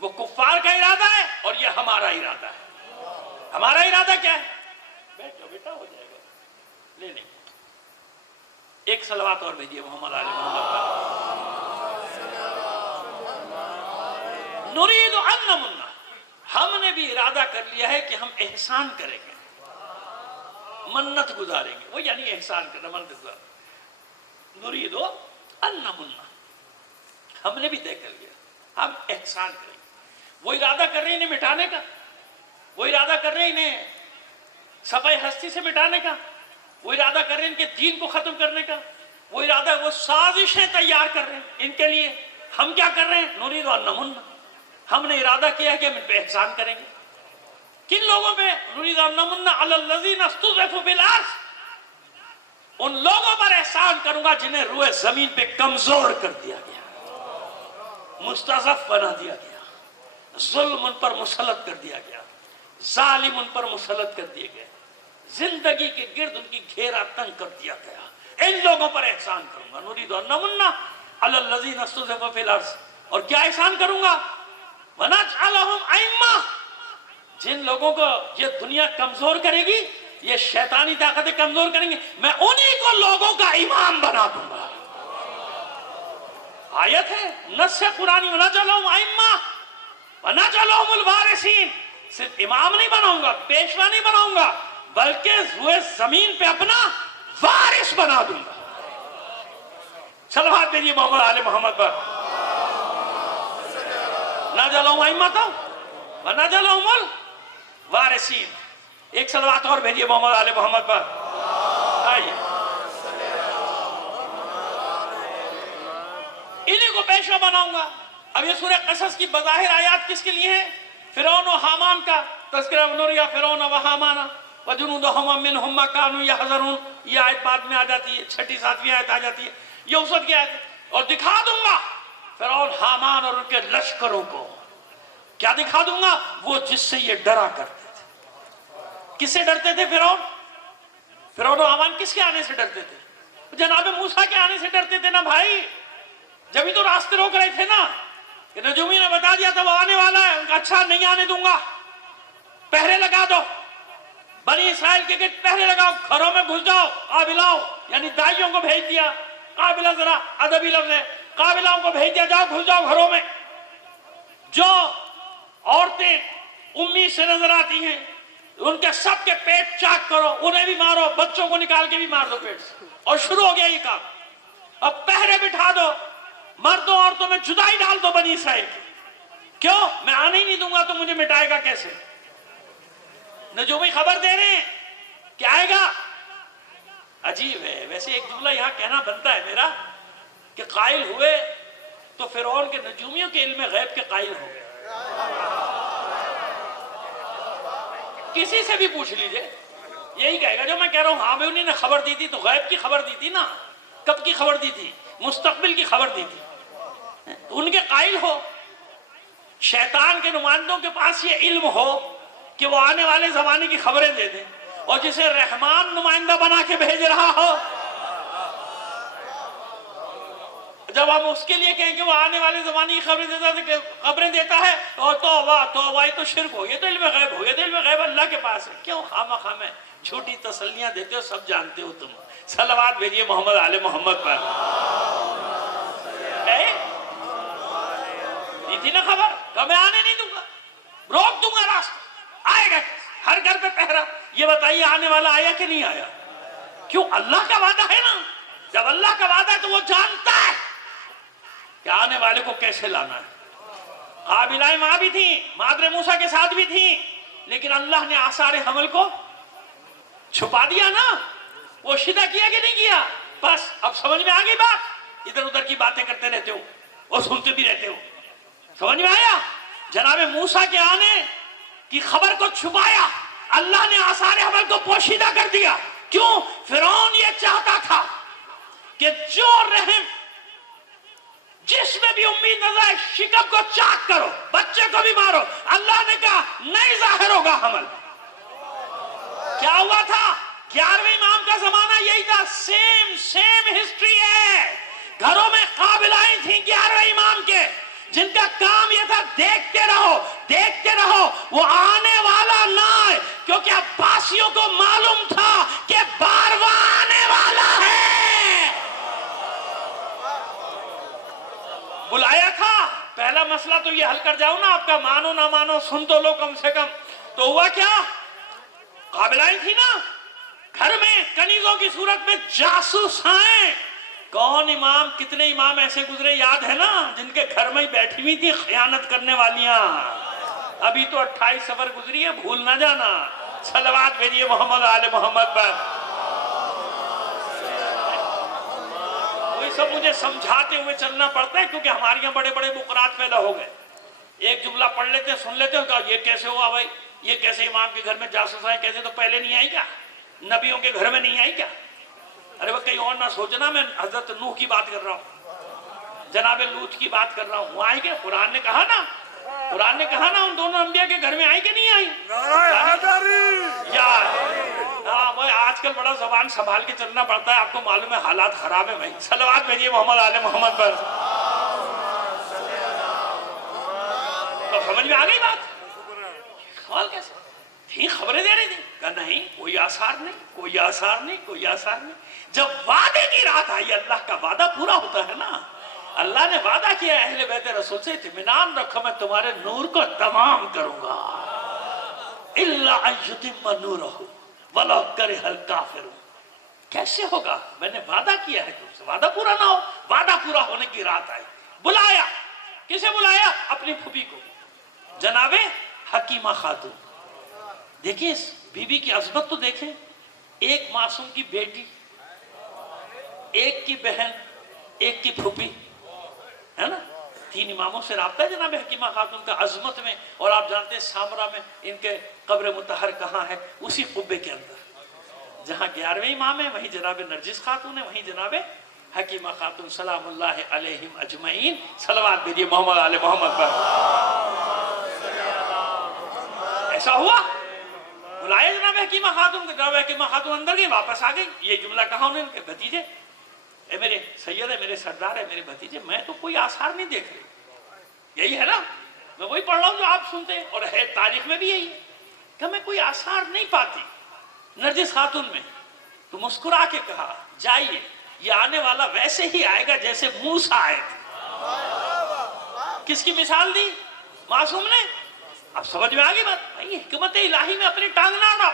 وہ کفار کا ارادہ ہے اور یہ ہمارا ارادہ ہے. ہمارا ارادہ کیا ہے؟ بیٹھو بیٹا ہو جائے گا. لے لیں ایک صلوات اور بھیجیے محمد علی محمد کا. نرید ان نمن، ہم نے بھی ارادہ کر لیا ہے کہ ہم احسان کریں گے، منت گزاریں گے. وہ یعنی احسان کرنا، منت گزاریں. نرید ان نمن، ہم نے بھی طے کر لیا ہم احسان کریں گے. وہ ارادہ کر رہے ہیں انہیں مٹانے کا، وہ ارادہ کر رہے ہیں انہیں صفحہ ہستی سے مٹانے کا، وہ ارادہ کر رہے ہیں ان کے دین کو ختم کرنے کا، وہ ارادہ، وہ سازشیں تیار کر رہے ہیں ان کے لیے. ہم کیا کر رہے ہیں؟ نرید ان نمن، ہم نے ارادہ کیا ہے کہ ہم ان پہ احسان کریں گے. کن لوگوں پہ؟ نرید ان نمن علی الذین استضعفوا فی الارض، ان لوگوں پر احسان کروں گا جنہیں روئے زمین پہ کمزور کر دیا گیا، مستضعف بنا دیا گیا، ظلم ان پر مسلط کر دیا گیا، ظالم ان پر مسلط کر دیے گئے، زندگی کے گرد ان کی گھیرا تنگ کر دیا گیا. ان لوگوں پر احسان کروں گا. نرید ان نمن علی الذین استضعفوا فی الارض، اور کیا احسان کروں گا؟ ونجعلہم ائمہ، جن لوگوں کو یہ دنیا کمزور کرے گی، یہ شیطانی طاقتیں کمزور کریں گے، میں انہی کو لوگوں کا امام بنا دوں گا. آیت ہے نص قرآنی، ونجعلہم ائمہ ونجعلہم الوارثین. صرف امام نہیں بناؤں گا، پیشوا نہیں بناؤں گا، بلکہ روئے زمین پہ اپنا وارث بنا دوں گا. صلوات بھیجیے محمد آل محمد پر. نجعلہم ائمۃ ونجعلہم الوارثین. ایک صلوات اور بھیجیے محمد آل محمد پر. آئیے انہیں کو پیشوا بناؤں گا. اب یہ سورہ قصص کی بظاہر آیات کس کے لیے ہیں؟ فرعون و حامان کا تذکرہ. نریا فرعون و حامان وجنودہم منہم ما کانوا یحذرون. یہ آیت بعد میں آ جاتی ہے، 6 7 آیت آ جاتی ہے، یہ اس وقت کی آیت ہے. اور دکھا دوں گا فرعون حامان اور ان کے لشکروں کو. کیا دکھا دوں گا؟ وہ جس سے یہ ڈرا کرتے تھے. کس سے ڈرتے تھے فرعون؟ فرعون و حامان کس کے آنے سے ڈرتے تھے؟ جناب موسیٰ کے آنے سے ڈرتے تھے نا بھائی. جبھی تو راستے روک رہے تھے نا، کہ نجومی نے بتا دیا تھا وہ آنے والا ہے. ان کا اچھا نہیں آنے دوں گا، پہرے لگا دو. بنی اسرائیل کے گھر پہرے لگاؤ، گھروں میں گھس جاؤ. قابلاؤ یعنی دائیوں کو بھیج دیا. قابلہ ذرا ادبی لفظ ہے، قابلاؤں کو بھیج دیا، جاؤ گھس جاؤ گھروں میں. جو عورتیں امی سے نظر آتی ہیں ان کے سب کے پیٹ چاک کرو، انہیں بھی مارو، بچوں کو نکال کے بھی مار دو پیٹ سے. اور شروع ہو گیا یہ کام. اب پہرے بٹھا دو، مردوں عورتوں میں جدائی ڈال دو بنی اسرائیل کی. کیوں؟ میں آنے ہی نہیں دوں گا تو مجھے مٹائے گا کیسے؟ نجومی خبر دے رہے ہیں کہ آئے گا. عجیب ہے. ویسے ایک جملہ یہاں کہنا بنتا ہے میرا کہ قائل ہوئے تو فرعون کے نجومیوں کے علم غیب کے قائل ہو گئے. کسی سے بھی پوچھ لیجئے یہی کہے گا جو میں کہہ رہا ہوں. ہاں بھائی انہیں نے خبر دی تھی تو غیب کی خبر دی تھی نا. کب کی خبر دی تھی؟ مستقبل کی خبر دی تھی. ان کے قائل ہو. شیطان کے نمائندوں کے پاس یہ علم ہو کہ وہ آنے والے زمانے کی خبریں دے دیں, اور جسے رحمان نمائندہ بنا کے بھیج رہا ہو, جب ہم اس کے لیے کہیں کہ وہ آنے والے زمانے کی خبریں دیتا ہے, اور توبہ یہ تو شرک ہو, یہ تو علم غیب ہو, یہ تو علم غیب اللہ کے پاس ہے. کیوں خامہ خامہ چھوٹی تسلیاں دیتے ہو؟ سب جانتے ہو تم. صلوات بھیجیے محمد آل محمد پر. یہ تھی نا خبر, کہ میں آنے نہیں دوں گا, روک دوں گا راستہ. آئے گا ہر گھر پہ پہرا. یہ بتائیے آنے والا آیا کہ نہیں آیا؟ کیوں؟ اللہ کا وعدہ ہے نا. جب اللہ کا وعدہ ہے تو وہ جانتا ہے کہ آنے والے کو کیسے لانا ہے. قابلائیں ماں بھی تھیں, مادر موسیٰ کے ساتھ بھی تھیں, لیکن اللہ نے آثار حمل کو چھپا دیا نا. وہ شدہ کیا کہ نہیں کیا؟ بس اب سمجھ میں آ گئی بات. ادھر ادھر کی باتیں کرتے رہتے ہو اور سنتے بھی رہتے ہو. سمجھ میں آیا؟ جناب موسیٰ کے آنے کی خبر کو چھپایا, اللہ نے آثار حمل کو پوشیدہ کر دیا. کیوں؟ فرعون یہ چاہتا تھا کہ جو رحم جس میں بھی امید نظر آئے شکم کو چاک کرو, بچے کو بھی مارو. اللہ نے کہا نہیں ظاہر ہوگا حمل. کیا ہوا تھا؟ 11ویں امام کا زمانہ یہی تھا. سیم ہسٹری ہے. گھروں میں قابلائیں تھیں 11ویں امام کے, جن کا کام یہ تھا دیکھتے رہو وہ آنے والا نہ آئے, کیونکہ عباسیوں کو معلوم تھا کہ بارواں آنے والا ہے. بلایا تھا, پہلا مسئلہ تو یہ حل کر جاؤ نا آپ کا, مانو نہ مانو سن تو لو کم سے کم. تو ہوا کیا؟ قابلائیں تھی نا گھر میں, کنیزوں کی صورت میں جاسوس آئیں. کون امام, کتنے امام ایسے گزرے یاد ہے نا, جن کے گھر میں ہی بیٹھی ہوئی تھی خیانت کرنے والیاں. ابھی تو 28 سفر گزری ہے, بھول نہ جانا. صلوات بھیجیے محمد آل محمد پر. وہی سب مجھے سمجھاتے ہوئے چلنا پڑتا ہے, کیونکہ ہمارے یہاں بڑے بڑے بکرات پیدا ہو گئے. ایک جملہ پڑھ لیتے سن لیتے ہو, کہا یہ کیسے ہوا بھائی, یہ کیسے امام کے گھر میں جاسوس آئے, کیسے تو پہلے نہیں آئی کیا, نبیوں کے گھر میں نہیں آئی کیا؟ ارے وہ کہیں اور نہ سوچنا میں حضرت نوح کی بات کر رہا ہوں, جناب لوط کی بات کر رہا ہوں. وہ آئی کہ قرآن نے کہا نا ان دونوں انبیاء کے گھر میں آئی کہ نہیں آئی؟ یار آج کل بڑا زبان سنبھال کے چلنا پڑتا ہے, آپ کو معلوم ہے حالات خراب ہیں بھائی. صلوات بھیجیے محمد آل محمد پر. تو سمجھ میں آ گئی بات؟ سوال کیسے تھی؟ خبریں دے رہی تھی. کہا نہیں, کوئی آثار نہیں. جب وعدے کی رات آئی, اللہ کا وعدہ پورا ہوتا ہے نا. اللہ نے وعدہ کیا اہل بیت رسول سے, اطمینان رکھو میں تمہارے نور کو تمام کروں گا. الا ان یتم نورہ ولو کرہ الکافرون. کیسے ہوگا؟ میں نے وعدہ کیا ہے تم سے, وعدہ پورا نہ ہو. وعدہ پورا ہونے کی رات آئی. بلایا, کسے بلایا؟ اپنی پھوپھی کو, جناب حکیمہ خاتون. دیکھیں اس بی بی کی عظمت تو دیکھیں. ایک معصوم کی بیٹی, ایک کی بہن, ایک کی پھوپھی, ہے نا. 3 اماموں سے رابطہ ہے جناب حکیمہ خاتون کا عظمت میں. اور آپ جانتے ہیں سامرا میں ان کے قبر مطہر کہاں ہے؟ اسی قبے کے اندر. جہاں 11ویں امام ہے وہیں جناب نرجس خاتون ہے, وہیں جناب حکیمہ خاتون سلام اللہ علیہم اجمعین. صلوات بھیجیے محمد آل محمد پر. ایسا ہوا, بلائے جناب حکیمہ خاتون کو. جناب حکیمہ خاتون اندر گئی, واپس آ گئی. یہ جملہ کہا انہوں نے, ان کے بھتیجے, اے میرے سید ہے, میرے سردار ہے, میرے بھتیجے, میں تو کوئی آثار نہیں دیکھ رہی. یہی ہے نا, میں وہی پڑھ رہا ہوں جو آپ سنتے ہیں, اور ہے تاریخ میں بھی یہی ہے کہ میں کوئی آثار نہیں پاتی نرجس خاتون میں. تو مسکرا کے کہا جائیے, یہ آنے والا ویسے ہی آئے گا جیسے موسیٰ آئے تھے. کس کی مثال دی؟ معصوم نے. اب سمجھ میں آگئی بات. بھائی حکمت الہی میں اپنی ٹانگ نہ اڑاؤ,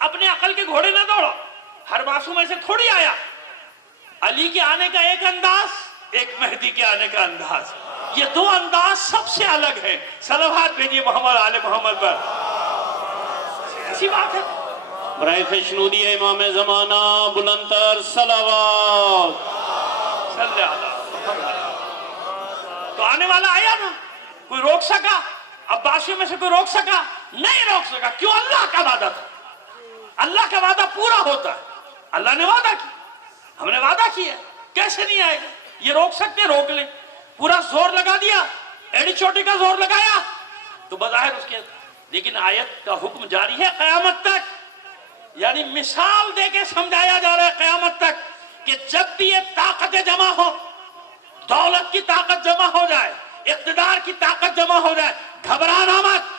اپنے عقل کے گھوڑے نہ دوڑو. ہر معصوم ایسے تھوڑی آیا. علی کے آنے کا ایک انداز, ایک مہدی کے آنے کا انداز, یہ 2 انداز سب سے الگ ہیں. صلوات بھیجیے محمد آل محمد پر. اسی بات ہے. برائے خشنودی امام زمانہ بلندتر صلوات. صلی اللہ. تو آنے والا آیا نا, کوئی روک سکا؟ عباسیوں میں سے کوئی روک سکا؟ نہیں روک سکا. کیوں؟ اللہ کا وعدہ تھا. اللہ کا وعدہ پورا ہوتا ہے. اللہ نے وعدہ کیا, ہم نے وعدہ کیا, کیسے نہیں آئے گا؟ یہ روک سکتے؟ روک لیں. پورا زور لگا دیا, ایڑی چوٹی کا زور لگایا تو بظاہر اس کے, لیکن آیت کا حکم جاری ہے قیامت تک. یعنی مثال دے کے سمجھایا جا رہا ہے قیامت تک کہ جب بھی یہ طاقتیں جمع ہو, دولت کی طاقت جمع ہو جائے, اقتدار کی طاقت جمع ہو جائے, گھبرانا مت.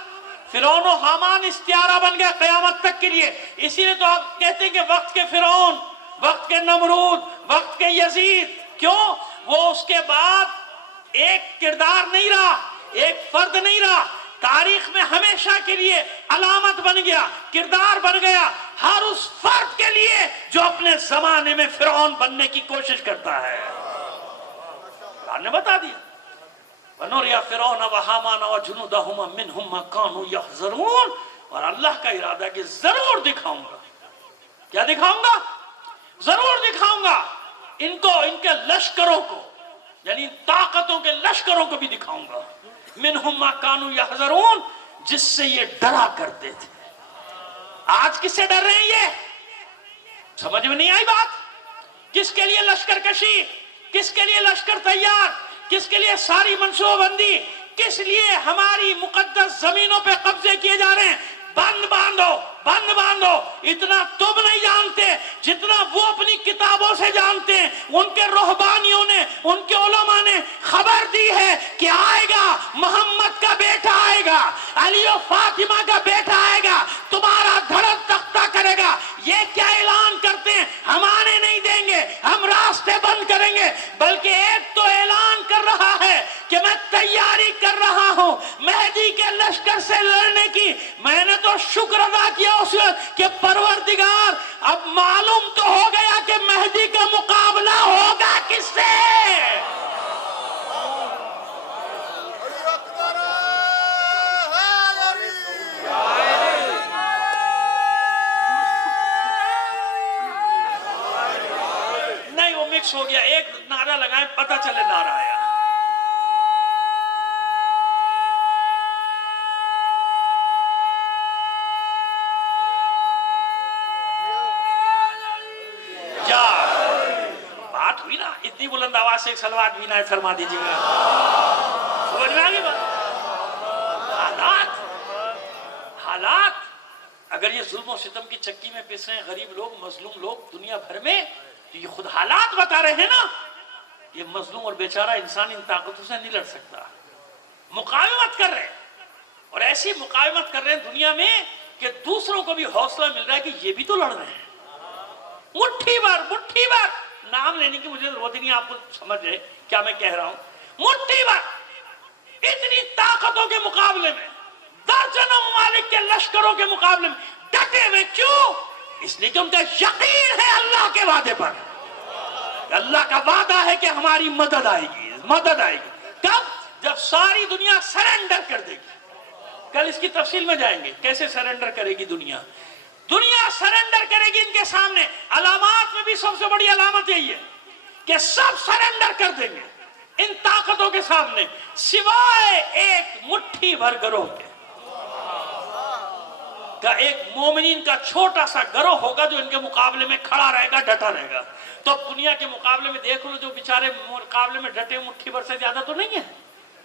فرعون و حامان استعارہ بن گیا قیامت تک کے لیے. اسی لیے تو آپ کہتے ہیں کہ وقت کے فرعون, وقت کے نمرود, وقت کے یزید. کیوں؟ وہ اس کے بعد ایک کردار نہیں رہا, ایک فرد نہیں رہا, تاریخ میں ہمیشہ کے لیے علامت بن گیا, کردار بن گیا ہر اس فرد کے لیے جو اپنے زمانے میں فرعون بننے کی کوشش کرتا ہے. اللہ نے بتا دیا وَنُرِيَ فِرْعَوْنَ وَحَامَانَ وَجُنُودَهُمَا مِنْهُمْ مَا كَانُوا يَحْذَرُونَ. اور اللہ کا ارادہ ہے کہ ضرور دکھاؤں گا. کیا دکھاؤں گا؟ ضرور دکھاؤں گا ان کو, ان کے لشکروں کو, یعنی طاقتوں کے لشکروں کو بھی دکھاؤں گا. مِنْهُمْ مَا كَانُوا يَحْذَرُونَ, جس سے یہ ڈرا کرتے تھے. آج کس سے ڈر رہے ہیں یہ؟ سمجھ میں نہیں آئی بات؟ کس کے لیے لشکر کشی, کس کے لیے لشکر تیار, کس کے لیے ساری منصوبہ بندی, کس لیے ہماری مقدس زمینوں پہ قبضے کیے جا رہے ہیں؟ بند باندھو, بند باندھو. اتنا تم نہیں جانتے جتنا وہ اپنی کتابوں سے جانتے ہیں. ان کے رہبانیوں نے, ان کے علماء نے خبر دی ہے کہ آئے گا, محمد کا بیٹا آئے گا, علی و فاطمہ کا بیٹا آئے گا, تمہارا دھڑک تختہ کرے گا. یہ کیا اعلان کرتے ہیں؟ ہم آنے نہیں دیں گے, ہم راستے بند کریں گے. بلکہ ایک تو اعلان کر رہا ہے کہ میں تیاری کر رہا ہوں مہدی کے لشکر سے لڑنے کی. میں نے تو شکر ادا کیا اس وقت کہ پروردگار, اب معلوم تو ہو گیا کہ مہدی کا مقابلہ ہوگا کس سے. نہیں وہ مکس ہو گیا, ایک نعرہ لگائیں پتہ چلے نعرہ آیا. بات ہوئی نا, اتنی بلند آواز سے ایک صلوات بھی نہ فرما دیجیے گا. سمجھ میں آگئی بات؟ حالات اگر یہ ظلم و ستم کی چکی میں پس رہے ہیں غریب لوگ, مظلوم لوگ دنیا بھر میں, تو یہ خود حالات بتا رہے ہیں نا. یہ مظلوم اور بیچارہ انسان ان طاقتوں سے نہیں لڑ سکتا. مقاومت کر رہے ہیں, اور ایسی مقاومت کر رہے ہیں دنیا میں کہ دوسروں کو بھی حوصلہ مل رہا ہے کہ یہ بھی تو لڑ رہے ہیں. مٹھی بھر, مٹھی بھر, نام لینے کی مجھے ضرورت ہی نہیں, آپ کو سمجھ رہے کیا میں کہہ رہا ہوں. مٹھی بھر اتنی طاقتوں کے مقابلے میں, درجنوں ممالک کے لشکروں کے مقابلے میں ڈٹے ہوئے. کیوں؟ اس لیے کہ ان کا یقین ہے اللہ کے وعدے پر. اللہ کا وعدہ ہے کہ ہماری مدد آئے گی, مدد آئے گی. کب؟ جب ساری دنیا سرنڈر کر دے گی. کل اس کی تفصیل میں جائیں گے کیسے سرنڈر کرے گی دنیا. دنیا سرنڈر کرے گی ان کے سامنے. علامات میں بھی سب سے بڑی علامت یہی ہے کہ سب سرنڈر کر دیں گے ان طاقتوں کے سامنے, سوائے ایک مٹھی بھر گروہ کے. کا ایک مومنین کا چھوٹا سا گروہ ہوگا جو ان کے مقابلے میں کھڑا رہے گا, ڈٹا رہے گا. تو دنیا کے مقابلے میں دیکھ لو جو بیچارے مقابلے میں ڈٹے مٹھی بھر سے زیادہ تو نہیں ہے,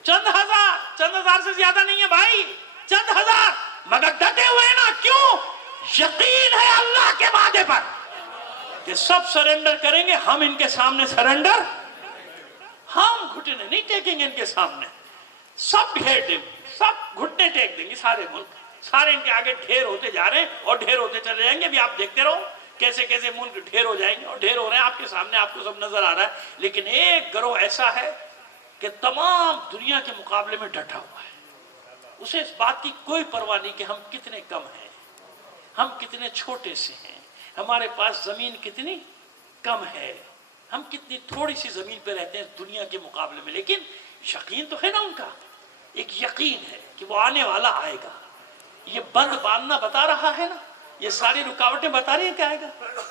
چند ہزار سے زیادہ نہیں ہے بھائی, چند ہزار, مگر ڈٹے ہوئے نا. کیوں؟ یقین ہے اللہ کے وعدے پر کہ سب سرنڈر کریں گے. ہم ان کے سامنے سرنڈر, ہم گھٹنے نہیں ٹیکیں گے ان کے سامنے. سب سب گھٹنے ٹیک دیں گے. سارے ملک, سارے ان کے آگے ڈھیر ہوتے جا رہے ہیں اور ڈھیر ہوتے چلے جائیں گے. ابھی آپ دیکھتے رہو کیسے کیسے ملک ڈھیر ہو جائیں گے اور ڈھیر ہو رہے ہیں آپ کے سامنے, آپ کو سب نظر آ رہا ہے. لیکن ایک گروہ ایسا ہے کہ تمام دنیا کے مقابلے میں ڈٹا ہوا ہے. اسے اس بات کی کوئی پرواہ نہیں کہ ہم کتنے کم ہیں, ہم کتنے چھوٹے سے ہیں, ہمارے پاس زمین کتنی کم ہے, ہم کتنی تھوڑی سی زمین پہ رہتے ہیں دنیا کے مقابلے میں. لیکن یقین تو ہے نا ان کا, ایک یقین ہے کہ وہ آنے والا آئے گا. یہ بند باندھنا بتا رہا ہے نا, یہ ساری رکاوٹیں بتا رہی ہیں کہ آئے گا.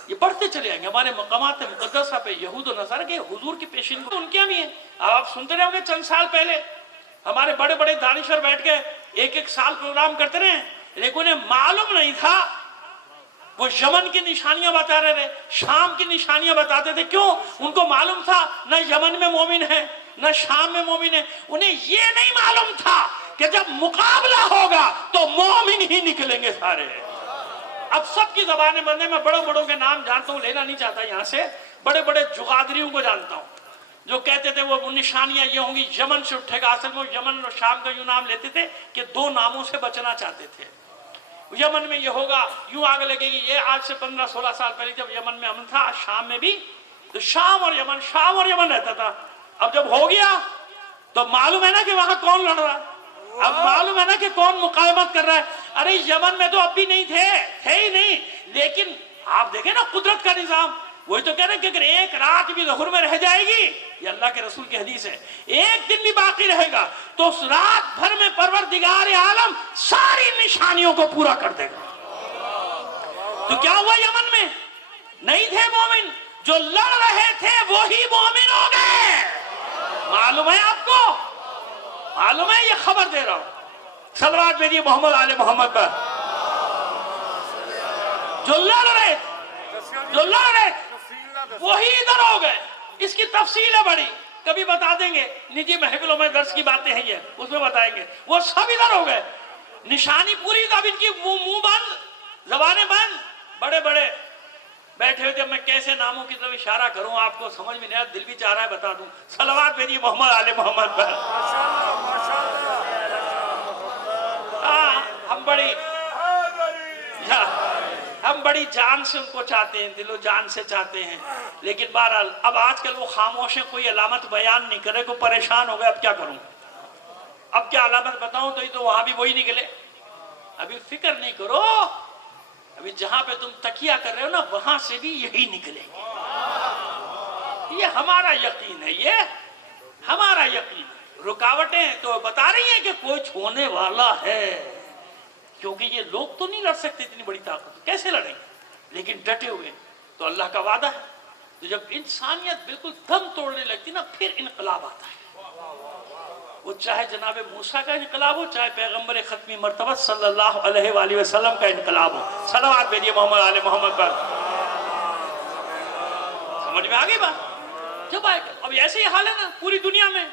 یہ بڑھتے چلے جائیں گے. ہمارے مقامات مقدسہ پہ یہود و نصارہ کے حضور کی پیشین ان کے بھی ہیں. اب آپ سنتے رہے گے چند سال پہلے ہمارے بڑے بڑے دانشور بیٹھ کے ایک ایک سال پروگرام کرتے رہے ہیں لیکن انہیں معلوم نہیں تھا. وہ یمن کی نشانیاں بتا رہے تھے, شام کی نشانیاں بتاتے تھے. کیوں؟ ان کو معلوم تھا نہ یمن میں مومن ہے نہ شام میں مومن ہے. انہیں یہ نہیں معلوم تھا کہ جب مقابلہ ہوگا تو مومن ہی نکلیں گے سارے. اب سب کی زبانیں بندے, میں بڑوں بڑوں کے نام جانتا ہوں, لینا نہیں چاہتا یہاں سے. بڑے بڑے جغادریوں کو جانتا ہوں جو کہتے تھے وہ نشانیاں یہ ہوں گی, یمن سے اٹھے گا. اصل میں یمن اور شام کا یوں نام لیتے تھے کہ دو ناموں سے بچنا چاہتے تھے. یمن میں یہ ہوگا, یوں آگ لگے گی. یہ آج سے 15-16 سال پہلے جب یمن میں امن تھا, شام میں بھی, تو شام اور یمن رہتا تھا. اب جب ہو گیا تو معلوم ہے نا کہ وہاں کون لڑ رہا ہے, اب معلوم ہے نا کہ کون مقاومت کر رہا ہے. ارے یمن میں تو اب بھی نہیں تھے ہی نہیں, لیکن آپ دیکھیں نا قدرت کا نظام. وہی تو کہہ رہے ہیں کہ اگر ایک رات بھی ظہر میں رہ جائے گی, یہ اللہ کے رسول کی حدیث ہے, ایک دن بھی باقی رہے گا تو اس رات بھر میں پروردگار عالم ساری نشانیوں کو پورا کر دے گا. تو کیا ہوا؟ یمن میں نہیں تھے مومن, جو لڑ رہے تھے وہی مومن ہو گئے. معلوم ہے آپ کو؟ معلوم ہے؟ یہ خبر دے رہا ہوں. صلوات بھیجیے محمد آل محمد پر. جو لڑ رہے وہی ادھر ہو گئے. اس کی تفصیل ہے بڑی, کبھی بتا دیں گے. نجی محفلوں میں درس کی باتیں ہیں, یہ اس میں بتائیں گے. وہ سب ادھر ہو گئے, نشانی پوری. اب ان کی منہ بند, زبانیں بند. بڑے بڑے بیٹھے ہوئے. جب میں کیسے ناموں کی طرف اشارہ کروں آپ کو سمجھ میں نہیں, دل بھی چاہ رہا ہے بتا دوں. صلوات بھیجیے محمد آل محمد پر. ہم بڑی جان سے ان کو چاہتے ہیں, دل و جان سے چاہتے ہیں. لیکن بہرحال اب آج کل وہ خاموش ہیں, کوئی علامت بیان نہیں کرے. کوئی پریشان ہو گئے, اب کیا کروں, اب کیا علامت بتاؤں. تو وہاں بھی وہی نکلے. ابھی فکر نہیں کرو, ابھی جہاں پہ تم تکیہ کر رہے ہو نا, وہاں سے بھی یہی نکلے گے. یہ ہمارا یقین ہے, یہ ہمارا یقین ہے. رکاوٹیں تو بتا رہی ہیں کہ کوئی چھونے والا ہے, کیونکہ یہ لوگ تو نہیں لڑ سکتے اتنی بڑی طاقت, کیسے لڑیں گے, لیکن ڈٹے ہوئے. تو اللہ کا وعدہ ہے, تو جب انسانیت بالکل دم توڑنے لگتی نا, پھر انقلاب آتا ہے. وہ چاہے جناب موسیٰ کا انقلاب ہو, چاہے پیغمبر ختمی مرتبہ صلی اللہ علیہ وآلہ وسلم کا انقلاب ہو. صلوات بھیجیے محمد آل محمد پر. سمجھ میں آگئی بات؟ جب آئے گا. اب ایسے ہی حال ہے نا پوری دنیا میں,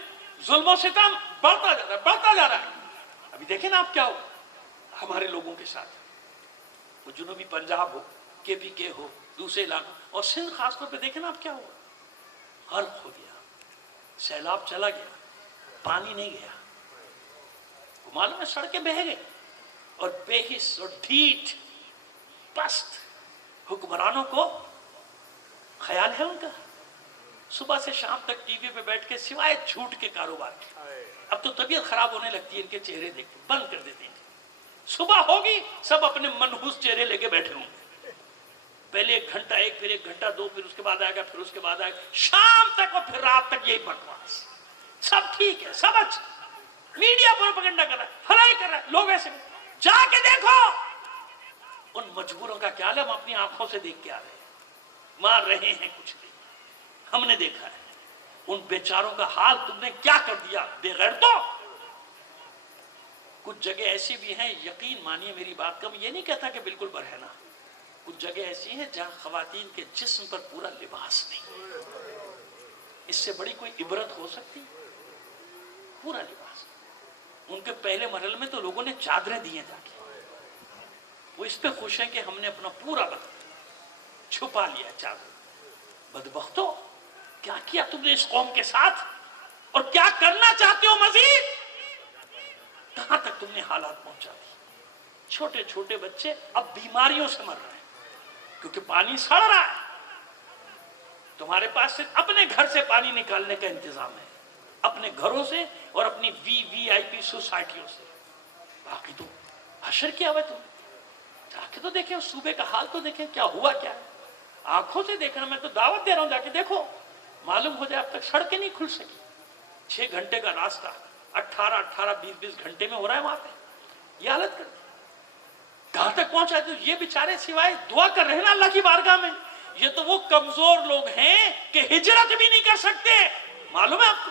ظلم و ستم بڑھتا جا رہا ہے. ابھی دیکھیں نا آپ کیا ہو ہمارے لوگوں کے ساتھ. وہ جنوبی پنجاب ہو, KPK ہو, دوسرے علاقوں, اور سندھ خاص طور پہ دیکھیں نا آپ کیا ہوا. غرق ہو گیا, سیلاب چلا گیا, پانی نہیں گیا. معلوم ہے سڑکیں بہہ گئی, اور بے حس اور ڈھیٹ پست حکمرانوں کو خیال ہے ان کا صبح سے شام تک ٹی وی پہ بیٹھ کے سوائے جھوٹ کے کاروبار کے. اب تو طبیعت خراب ہونے لگتی ہے ان کے چہرے دیکھ کے, بند کر دیتے ہیں. صبح ہوگی سب اپنے منحوس چہرے لے کے بیٹھے ہوں گے. پہلے 1 گھنٹہ ایک, پھر 1 گھنٹہ 2, پھر اس کے بعد آئے گا, پھر اس کے بعد آئے گا, شام تک اور پھر رات تک یہی بکواس. سب ٹھیک ہے, سب اچھا, میڈیا پروپیگنڈا کر رہا ہے, فلائی کر رہا ہے, لوگ ایسے جا کے دیکھو ان مجبوروں کا کیا حال ہے. ہم اپنی آنکھوں سے دیکھ کے آ رہے ہیں, مار رہے ہیں کچھ نہیں, ہم نے دیکھا ہے. ان بیچاروں کا حال تم نے کیا کر دیا بے غیرتوں. کچھ جگہ ایسی بھی ہیں, یقین مانیے میری بات کا, میں یہ نہیں کہتا کہ بالکل برہنہ, کچھ جگہ ایسی ہیں جہاں خواتین کے جسم پر پورا لباس نہیں. اس سے بڑی کوئی عبرت ہو سکتی؟ پورا لباس. ان کے پہلے مرحلے میں تو لوگوں نے چادریں دی ہیں جا کے, وہ اس پہ خوش ہیں کہ ہم نے اپنا پورا بدن چھپا لیا چادر. بدبختو, کیا کیا تم نے اس قوم کے ساتھ, اور کیا کرنا چاہتے ہو مزید؟ کہاں تک تم نے حالات پہنچا دی. چھوٹے چھوٹے بچے اب بیماریوں سے مر رہے ہیں کیونکہ پانی سڑ رہا ہے. تمہارے پاس صرف اپنے گھر سے پانی نکالنے کا انتظام ہے, اپنے گھروں سے اور اپنی VIP سوسائٹیوں سے. باقی تو حشر کیا ہوا. تم جا کے تو دیکھیں, صوبے کا حال تو دیکھیں, کیا ہوا کیا ہے. آنکھوں سے دیکھنا, میں تو دعوت دے رہا ہوں, جا کے دیکھو, معلوم ہو جائے. اب تک سڑکیں نہیں کھل سکی. 6 گھنٹے کا راستہ 18-20 گھنٹے میں ہو رہا ہے وہاں پہ. یہ حالت کر دی. کہاں تک پہنچا ہے. تو یہ بیچارے سوائے دعا کر رہے ہیں نا اللہ کی بارگاہ میں. یہ تو وہ کمزور لوگ ہیں کہ ہجرت بھی نہیں کر سکتے. معلوم ہے آپ کو,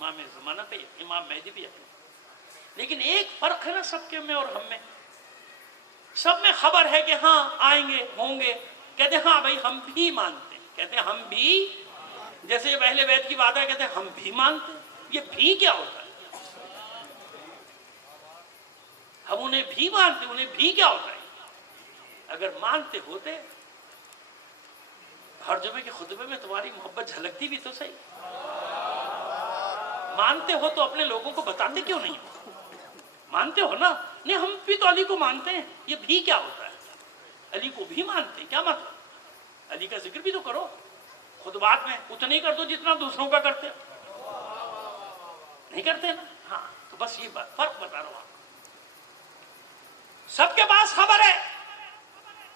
امام زمانہ پہ امام مہدی بھی یقین. لیکن ایک فرق ہے نا سب کے میں اور ہم میں. سب میں خبر ہے کہ ہاں آئیں گے ہوں گے, کہتے ہیں ہاں بھائی ہم بھی مانتے ہیں, کہتے ہیں ہم بھی, جیسے پہلے بیت کی بات ہے کہتے ہیں ہم بھی مانتے ہیں. یہ بھی کیا ہوتا ہے؟ ہم انہیں بھی مانتے, انہیں بھی کیا ہوتا ہے؟ اگر مانتے ہوتے ہر جمعے کے خطبے میں تمہاری محبت جھلکتی بھی تو صحیح. مانتے ہو تو اپنے لوگوں کو بتاتے کیوں نہیں ہو؟ مانتے ہو نا, نہیں ہم بھی تو علی کو مانتے ہیں. یہ بھی کیا ہوتا ہے؟ علی کو بھی مانتے ہیں کیا مطلب؟ علی کا ذکر بھی تو کرو خطبات میں, اتنا ہی کر دو جتنا دوسروں کا کرتے نہیں کرتے نا. ہاں تو بس یہ بات فرق بتا رہا ہوں آپ. سب کے پاس خبر ہے,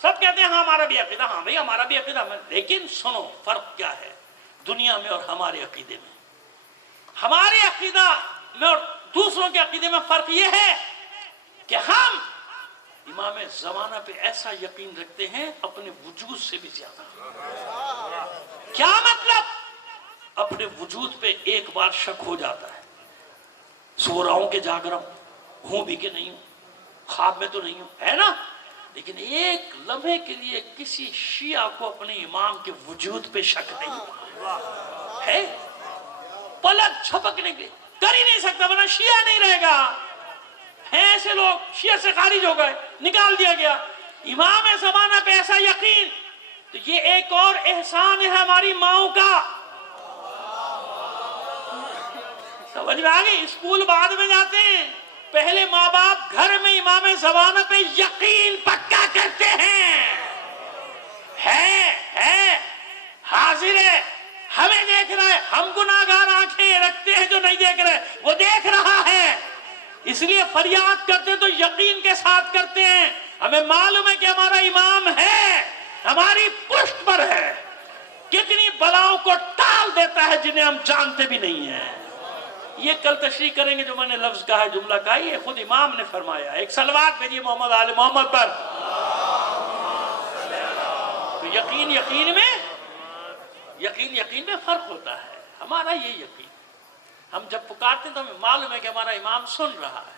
سب کہتے ہیں ہاں ہمارا بھی عقیدہ, ہاں بھائی ہمارا بھی عقیدہ. لیکن سنو فرق کیا ہے دنیا میں اور ہمارے عقیدے میں. ہمارے عقیدہ میں اور دوسروں کے عقیدے میں فرق یہ ہے کہ ہم امام زمانہ پہ ایسا یقین رکھتے ہیں اپنے وجود سے بھی زیادہ. کیا مطلب؟ اپنے وجود پہ ایک بار شک ہو جاتا ہے, سو رہا ہوں کہ جاگ رہا ہوں بھی کہ نہیں ہوں, خواب میں تو نہیں ہوں, ہے نا. لیکن ایک لمحے کے لیے کسی شیعہ کو اپنے امام کے وجود پہ شک نہیں ہے. پلک جھپکنے کے کر ہی نہیں سکتا ورنہ شیعہ نہیں رہے گا. ہیں ایسے لوگ شیعہ سے خارج ہو گئے, نکال دیا گیا. امام زمانہ پہ ایسا یقین, تو یہ ایک اور احسان ہے ہماری ماؤں کا. سمجھ میں آگئی؟ اسکول بعد میں جاتے ہیں, پہلے ماں باپ گھر میں امام زمانہ پہ یقین پکا کرتے ہیں. ہے حاضر ہے, ہمیں دیکھ رہا ہے. ہم گناہگار آنکھیں رکھتے ہیں جو نہیں دیکھ رہے, وہ دیکھ رہا ہے. اس لیے فریاد کرتے تو یقین کے ساتھ کرتے ہیں. ہمیں معلوم ہے کہ ہمارا امام ہے, ہماری پشت پر ہے. کتنی بلاؤں کو ٹال دیتا ہے جنہیں ہم جانتے بھی نہیں ہیں. یہ کل تشریح کریں گے جو میں نے لفظ کہا ہے, جملہ کہا, یہ خود امام نے فرمایا. ایک صلوات بھیجیے محمد آل محمد پر. تو یقین میں فرق ہوتا ہے. ہمارا یہ یقین, ہم جب پکارتے ہیں تو ہمیں معلوم ہے کہ ہمارا امام سن رہا ہے,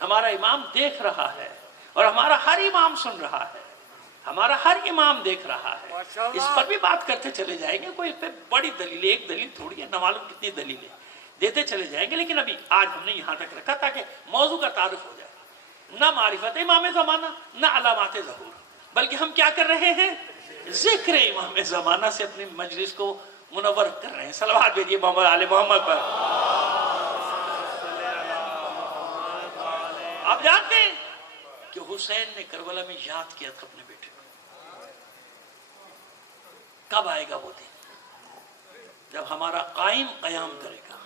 ہمارا امام دیکھ رہا ہے, اور ہمارا ہر امام سن رہا ہے, ہمارا ہر امام دیکھ رہا ہے. اس پر بھی بات کرتے چلے جائیں گے, کوئی بڑی دلیل, ایک دلیل تھوڑی ہے, نہ معلوم کتنی دلیلیں دیتے چلے جائیں گے. لیکن ابھی آج ہم نے یہاں تک رکھا تاکہ موضوع کا تعارف ہو جائے. نہ معرفت امام زمانہ نہ علامات ظہور, بلکہ ہم کیا کر رہے ہیں؟ ذکر امام زمانہ سے اپنی مجلس کو منور کر رہے ہیں. صلوات بھیجیے محمد آل محمد پر. آپ جانتے ہیں کہ حسین نے کربلا میں یاد کیا تھا اپنے بیٹے کو. کب آئے گا وہ دن جب ہمارا قائم قیام کرے گا؟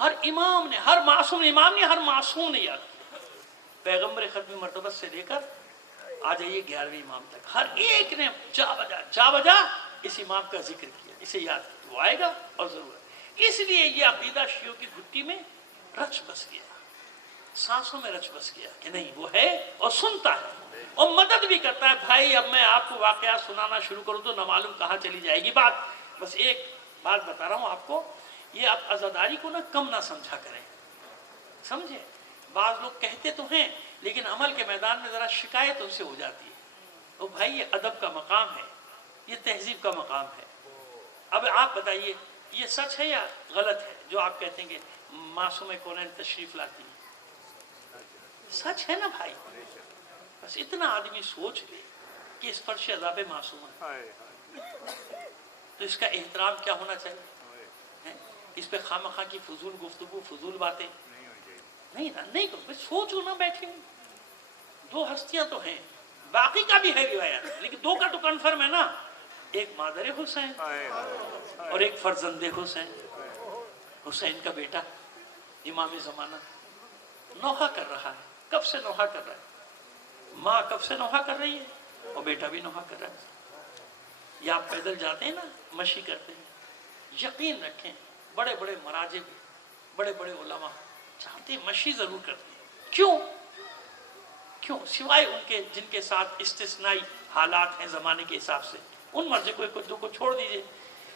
ہر امام نے, ہر معصوم امام نے, ہر معصوم نے یاد کیا. پیغمبر ختم مرتبت سے لے کر آ جائیے 11ویں امام تک, ہر ایک نے جا بجا اس امام کا ذکر کیا, اسے یاد کیا. وہ آئے گا اور ضرور ہے. اس لیے یہ عقیدہ شیعوں کی گھٹی میں رچ بس گیا, سانسوں میں رچ بس گیا کہ نہیں وہ ہے اور سنتا ہے اور مدد بھی کرتا ہے. بھائی اب میں آپ کو واقعات سنانا شروع کروں تو نہ معلوم کہاں چلی جائے گی بات. بس ایک بات بتا رہا ہوں آپ کو, یہ آپ عزاداری کو نہ کم نہ سمجھا کریں, سمجھے. بعض لوگ کہتے تو ہیں لیکن عمل کے میدان میں ذرا شکایت ان سے ہو جاتی ہے. تو بھائی یہ ادب کا مقام ہے, یہ تہذیب کا مقام ہے. اب آپ بتائیے یہ سچ ہے یا غلط ہے جو آپ کہتے ہیں کہ معصوم کونین تشریف لاتی ہے؟ سچ ہے نا بھائی. بس اتنا آدمی سوچ لے کہ اس فرش عذاب معصوم ہے تو اس کا احترام کیا ہونا چاہیے. اس پہ خامخواہ کی فضول گفتگو, فضول باتیں نہیں کرو. سوچو نہ بیٹھے, دو ہستیاں تو ہیں, باقی کا بھی ہے روایت, لیکن دو کا تو کنفرم ہے نا. ایک مادر حسین اور ایک فرزند حسین. حسین کا بیٹا امام زمانہ نوحہ کر رہا ہے. کب سے نوحہ کر رہا ہے؟ ماں کب سے نوحہ کر رہی ہے اور بیٹا بھی نوحہ کر رہا ہے. یا آپ پیدل جاتے ہیں نا, مشی کرتے ہیں, یقین رکھیں بڑے بڑے مراجع, بڑے بڑے علماء چاہتے ہیں مشی ضرور کرتے ہیں. کیوں؟ سوائے ان کے جن کے ساتھ استثنائی حالات ہیں زمانے کے حساب سے, ان مرضی کو ایک دو کو چھوڑ دیجئے.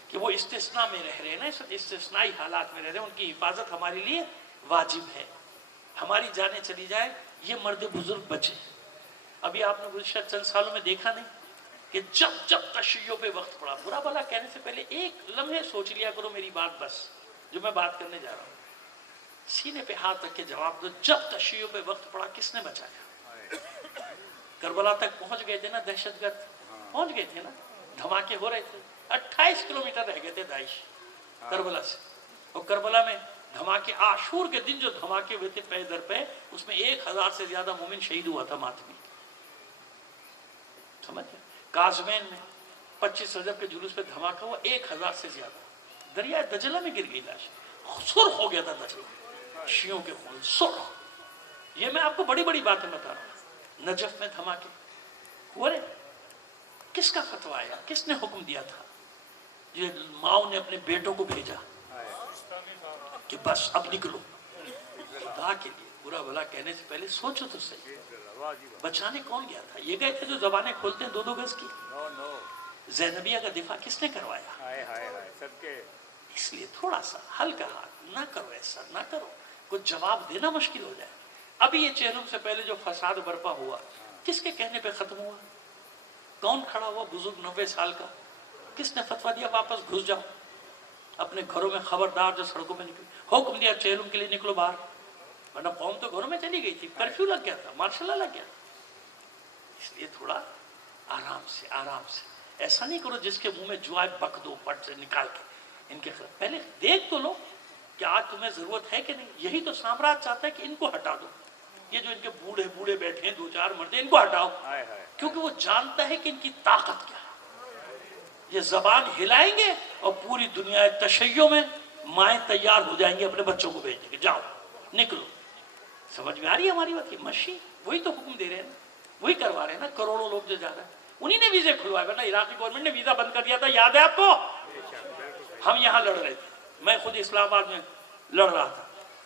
کہ وہ استثناء میں رہ رہے ہیں نا، اس وقت استثنائی حالات میں رہ رہے ہیں، ان کی حفاظت ہمارے لیے واجب ہے. ہماری جانیں چلی جائیں، یہ مرد بزرگ بچے. ابھی آپ نے گزشتہ چند سالوں میں دیکھا نہیں کہ جب جب تشیعوں پہ وقت پڑا، برا بھلا کہنے سے پہلے ایک لمحے سوچ لیا کرو میری بات، بس جو میں بات کرنے جا رہا ہوں سینے پہ ہاتھ رکھ کے جواب دو. جب تشیعوں پہ وقت پڑا کس نے بچایا؟ کربلا تک پہنچ گئے تھے نا دہشت گرد، پہنچ گئے تھے نا، دھماکے ہو رہے تھے. 28 کلومیٹر رہ گئے تھے داعش کربلا سے. اور کربلا میں دھماکے، عاشور کے دن جو دھماکے ہوئے تھے پے در پہ، اس میں 1000 سے زیادہ مومن شہید ہوا تھا ماتمی. سمجھ گئے؟ کاظمین میں 25 رجب کے جلوس پہ دھماکہ ہوا، 1000 سے زیادہ. دریائے دجلہ میں گر گئی لاش، سرخ ہو گیا تھا دجلہ شیعوں کے خون، سرخ. یہ میں آپ کو بڑی بڑی باتیں بتا رہا ہوں. نجف میں دھماکے ہوئے، کس کا فتویٰ آیا؟ کس نے حکم دیا تھا؟ یہ ماؤں نے اپنے بیٹوں کو بھیجا کہ بس اب نکلو. خدا کے لیے برا بھلا کہنے سے پہلے سوچو تو صحیح، بچانے کون گیا تھا؟ یہ گئے تھے جو زبانیں کھولتے ہیں 2-2 گز کی. زینبیہ کا دفاع کس نے کروایا؟ اس لیے تھوڑا سا ہلکا ہاتھ نہ کرو، ایسا نہ کرو، کچھ جواب دینا مشکل ہو جائے. ابھی یہ چہلم سے پہلے جو فساد برپا ہوا کس کے کہنے پہ ختم ہوا؟ کون کھڑا ہوا بزرگ 90 سال کا؟ کس نے فتویٰ دیا واپس گھس جاؤ اپنے گھروں میں؟ خبردار جو سڑکوں میں نکلے، حکم دیا چہلم کے لیے نکلو باہر، ورنہ قوم تو گھروں میں چلی گئی تھی، کرفیو لگ گیا تھا، مارشل لا لگ گیا. اس لیے تھوڑا آرام سے آرام سے، ایسا نہیں کرو جس کے منہ میں جو آئے بک دو پٹ سے نکال کے. ان کے خلاف پہلے دیکھ تو لو کہ آج تمہیں ضرورت ہے کہ نہیں. یہی تو سامراج چاہتا ہے کہ ان کو ہٹا دو. یہ جو ان کے بوڑھے بوڑھے بیٹھے ہیں 2-4 مرد، ان کو ہٹاؤ، کیونکہ وہ جانتا ہے کہ ان کی طاقت کیا ہے. یہ زبان ہلائیں گے اور پوری دنیا تشیعوں میں مائیں تیار ہو جائیں گے اپنے بچوں کو بھیجنے کے، جاؤ نکلو. سمجھ میں آ رہی ہے ہماری بات؟ مشی وہی تو حکم دے رہے ہیں، وہی کروا رہے ہیں نا. کروڑوں لوگ جو جا رہے ہیں انہی نے ویزے کھلوائے، ورنہ عراقی گورنمنٹ نے ویزا بند کر دیا تھا، یاد ہے آپ کو؟ ہم یہاں لڑ رہے تھے، میں خود اسلام آباد میں لڑ رہا تھا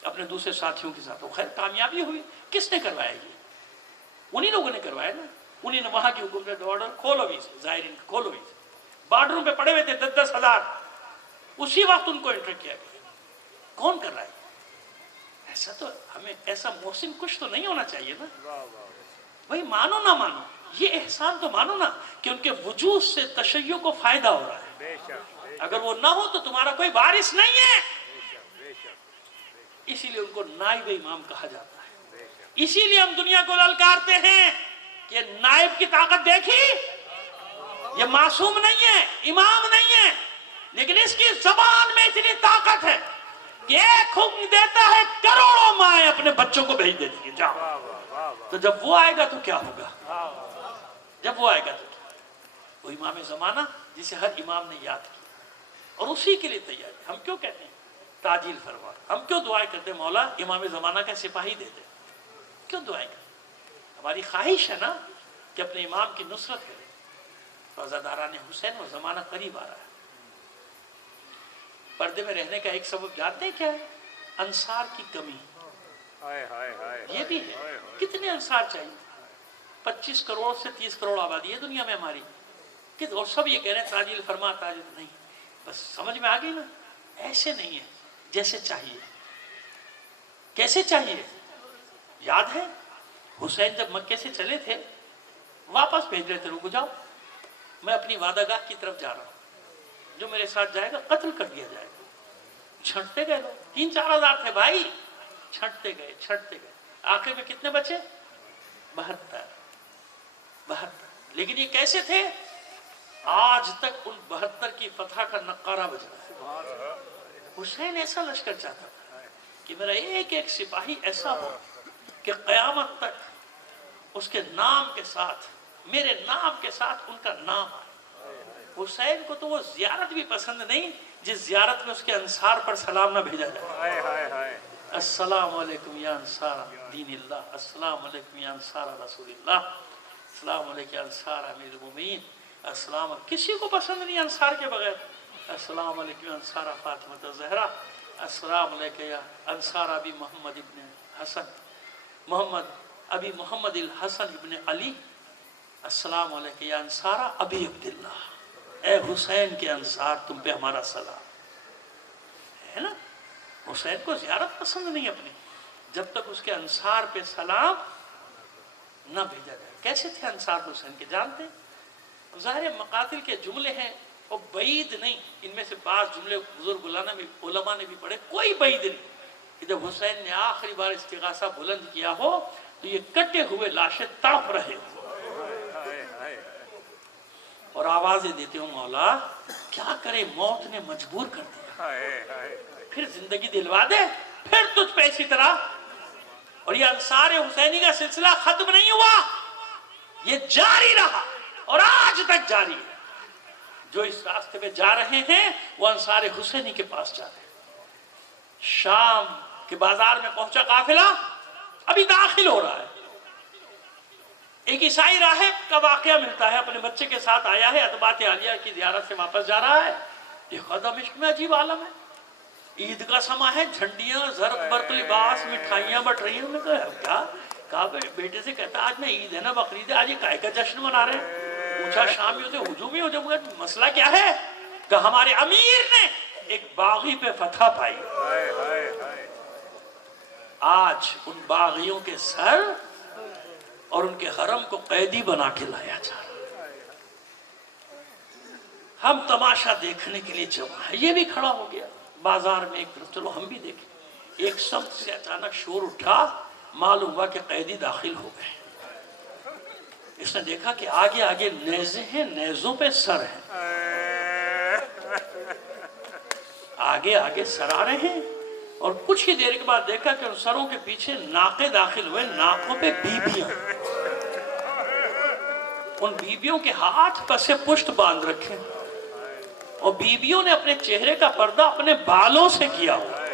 اپنے دوسرے ساتھیوں کے ساتھ. وہ خیر کامیابی ہوئی. کس نے کروایا؟ یہ انہی لوگوں نے کروایا نا. انہی نے وہاں کی حکومت آرڈر کھولو ویزے، زائرین کھولو ویزے. بارڈروں پہ پڑے ہوئے تھے 10-10 ہزار، اسی وقت ان کو انٹر کیا گیا. کون کر رہا ہے ایسا؟ تو ہمیں ایسا محسن کچھ تو نہیں ہونا چاہیے نا. بھائی مانو نہ مانو، یہ احسان تو مانو نا کہ ان کے وجود سے تشیع کو فائدہ ہو رہا ہے. اگر وہ نہ ہو تو تمہارا کوئی وارث نہیں ہے. اسی لیے ان کو نائب امام کہا جاتا ہے. اسی لیے ہم دنیا کو للکارتے ہیں کہ نائب کی طاقت دیکھی، یہ معصوم نہیں ہے، امام نہیں ہے، لیکن اس کی زبان میں اتنی طاقت ہے کہ ایک حکم دیتا ہے کروڑوں مائیں اپنے بچوں کو بھیج دیتی ہیں، جاؤ. تو جب وہ آئے گا تو کیا ہوگا؟ جب وہ آئے گا تو کیا؟ وہ امام زمانہ جسے ہر امام نے یاد کیا اور اسی کے لیے تیار ہے. ہم کیوں کہتے ہیں تاجیل فرما؟ ہم کیوں دعائیں کرتے ہیں مولا امام زمانہ کا سپاہی دے دے؟ کیوں دعائیں کرتے؟ ہماری خواہش ہے نا کہ اپنے امام کی نصرت کرے. روزاداران حسین و زمانہ قریب آ رہا ہے. پردے میں رہنے کا ایک سبب جانتے ہیں کیا ہے؟ انصار کی کمی. یہ بھی ہے. کتنے انصار چاہیے؟ 25 کروڑ سے 30 کروڑ آبادی ہے دنیا میں ہماری، اور سب یہ کہہ رہے ہیں تاجیل فرما تاجیل نہیں. بس سمجھ میں آ گئی نا؟ ایسے نہیں ہے جیسے چاہیے. کیسے چاہیے؟ یاد ہے حسین جب مکے سے چلے تھے واپس بھیج رہے تھے، رکو جاؤ میں اپنی وعدہ گاہ کی طرف جا رہا ہوں، جو میرے ساتھ جائے گا قتل کر دیا جائے گا. چھنٹتے گئے لوگ، 3-4 ہزار تھے بھائی، چھنٹتے گئے. آخر میں کتنے بچے؟ 72. لیکن یہ کیسے تھے؟ آج تک ان 72 کی فتح کا نقارہ بج رہا ہے. حسین ایسا لشکر چاہتا تھا کہ میرا ایک ایک سپاہی ایسا ہو کہ قیامت تک اس کے نام کے ساتھ، میرے نام کے ساتھ ان کا نام آئے. حسین کو تو وہ زیارت بھی پسند نہیں جس زیارت میں اس کے انصار پر سلام نہ بھیجا جائے. السلام علیکم یا انصار دین اللہ، السلام علیکم یا انصار رسول اللہ، السلام علیکم یا انصار امیر المومنین. السلام، کسی کو پسند نہیں انصار کے بغیر. السلام علیکم یا انصار فاطمہ زہرا، السلام علیکم یا انصار ابی محمد ابن حسن، ابی محمد الحسن ابن علی، السلام علیکم یا انصار ابی عبداللہ. اے حسین کے انصار تم پہ ہمارا سلام ہے نا. حسین کو زیارت پسند نہیں اپنی جب تک اس کے انصار پہ سلام نہ بھیجا جائے. کیسے تھے انصار حسین کے جانتے ہیں؟ ظاہر مقاتل کے جملے ہیں اور بعید نہیں. ان میں سے بعض جملے بزرگ علماء نے بھی پڑھے. کوئی بعید نہیں کہ جب حسین نے آخری بار استغاثہ بلند کیا ہو تو یہ کٹے ہوئے لاشیں تڑپ رہے ہوں اور آوازیں دیتے ہوں مولا کیا کرے موت نے مجبور کر دیا, پھر زندگی دلوا دے, پھر تجھ پہ اسی طرح. اور یہ انصار حسینی کا سلسلہ ختم نہیں ہوا, یہ جاری رہا اور آج تک جاری ہے. جو اس راستے پہ جا رہے ہیں وہ انصار حسینی کے پاس جا رہے ہیں. شام کے بازار میں پہنچا قافلہ, ابھی داخل ہو رہا ہے. ایک عیسائی راہب کا واقعہ ملتا ہے, اپنے بچے کے ساتھ آیا ہے, ادبات عالیہ کی زیارت سے واپس جا رہا ہے. دیکھو دمشق میں عجیب عالم ہے, عید کا سما ہے, جھنڈیاں زرق برق لباس مٹھائیاں بٹ رہی ہیں. کیا کہا بیٹے سے, کہتا آج میں عید ہے نا بقرعید ہے, آج یہ کائے کا جشن منا رہے ہیں. پوچھا شامی ہوتے ہجومی ہو جب مسئلہ کیا ہے؟ کہ ہمارے امیر نے ایک باغی پہ فتح پائی, آج ان باغیوں کے سر اور ان کے حرم کو قیدی بنا کے لایا جا رہا ہے. ہم تماشا دیکھنے کے لیے جمع ہے. یہ بھی کھڑا ہو گیا بازار میں ایک طرف, چلو ہم بھی دیکھیں. ایک سمت سے اچانک شور اٹھا, معلوم ہوا کہ قیدی داخل ہو گئے. اس نے دیکھا کہ آگے آگے نیزے ہیں, نیزوں پہ سر ہیں, آگے آگے سر آ رہے ہیں. اور کچھ ہی دیر کے بعد دیکھا کہ ان سروں کے پیچھے ناقے داخل ہوئے, ناقوں پہ بیبیاں. ان بیبیوں کے ہاتھ پسے پشت باندھ رکھے اور بیبیوں نے اپنے چہرے کا پردہ اپنے بالوں سے کیا ہوا.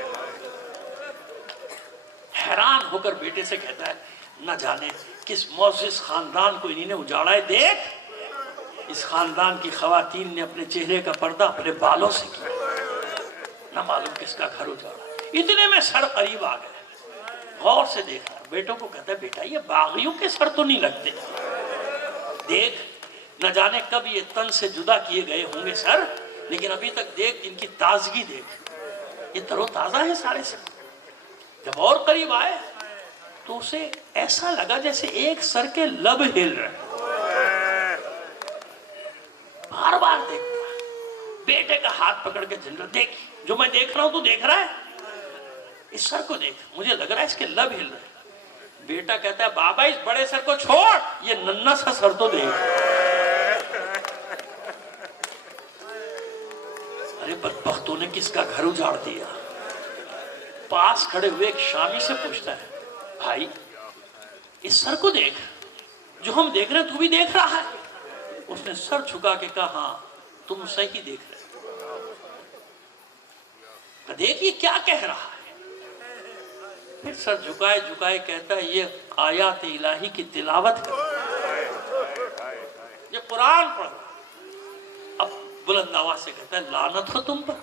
حیران ہو کر بیٹے سے کہتا ہے نہ جانے کس معزز خاندان کو انہی نے اجاڑا ہے. دیکھ اس خاندان کی خواتین نے اپنے چہرے کا پردہ اپنے بالوں سے کیا, نہ معلوم کس کا گھر اجاڑا. اتنے میں سر قریب آ گئے, غور سے دیکھا. بیٹوں کو کہتا ہے بیٹا یہ باغیوں کے سر تو نہیں لگتے, دیکھ نہ جانے کب یہ تن سے جدا کیے گئے ہوں گے سر, لیکن ابھی تک دیکھ ان کی تازگی دیکھ, یہ تر و تازہ ہے سارے سر. جب اور قریب آئے تو اسے ایسا لگا جیسے ایک سر کے لب ہل رہے. بار بار دیکھتا, بیٹے کا ہاتھ پکڑ کے جنرل دیکھ جو میں دیکھ رہا ہوں تو دیکھ رہا ہے, اس سر کو دیکھ, مجھے لگ رہا ہے اس کے لب ہل رہے. بیٹا کہتا ہے بابا اس بڑے سر کو چھوڑ, یہ ننھا سا سر تو دیکھ. ارے بدبختوں نے کس کا گھر اجاڑ دیا. پاس کھڑے ہوئے ایک شامی سے پوچھتا ہے بھائی اس سر کو دیکھ, جو ہم دیکھ رہے ہیں تو بھی دیکھ رہا ہے؟ اس نے سر جھکا کے کہا ہاں تم صحیح دیکھ رہے. دیکھیے کیا کہہ رہا ہے. پھر سر جھکائے جھکائے کہتا ہے یہ آیات الہی کی تلاوت کر, یہ قرآن پڑھ. اب بلند آواز سے کہتا ہے لعنت ہو تم پر,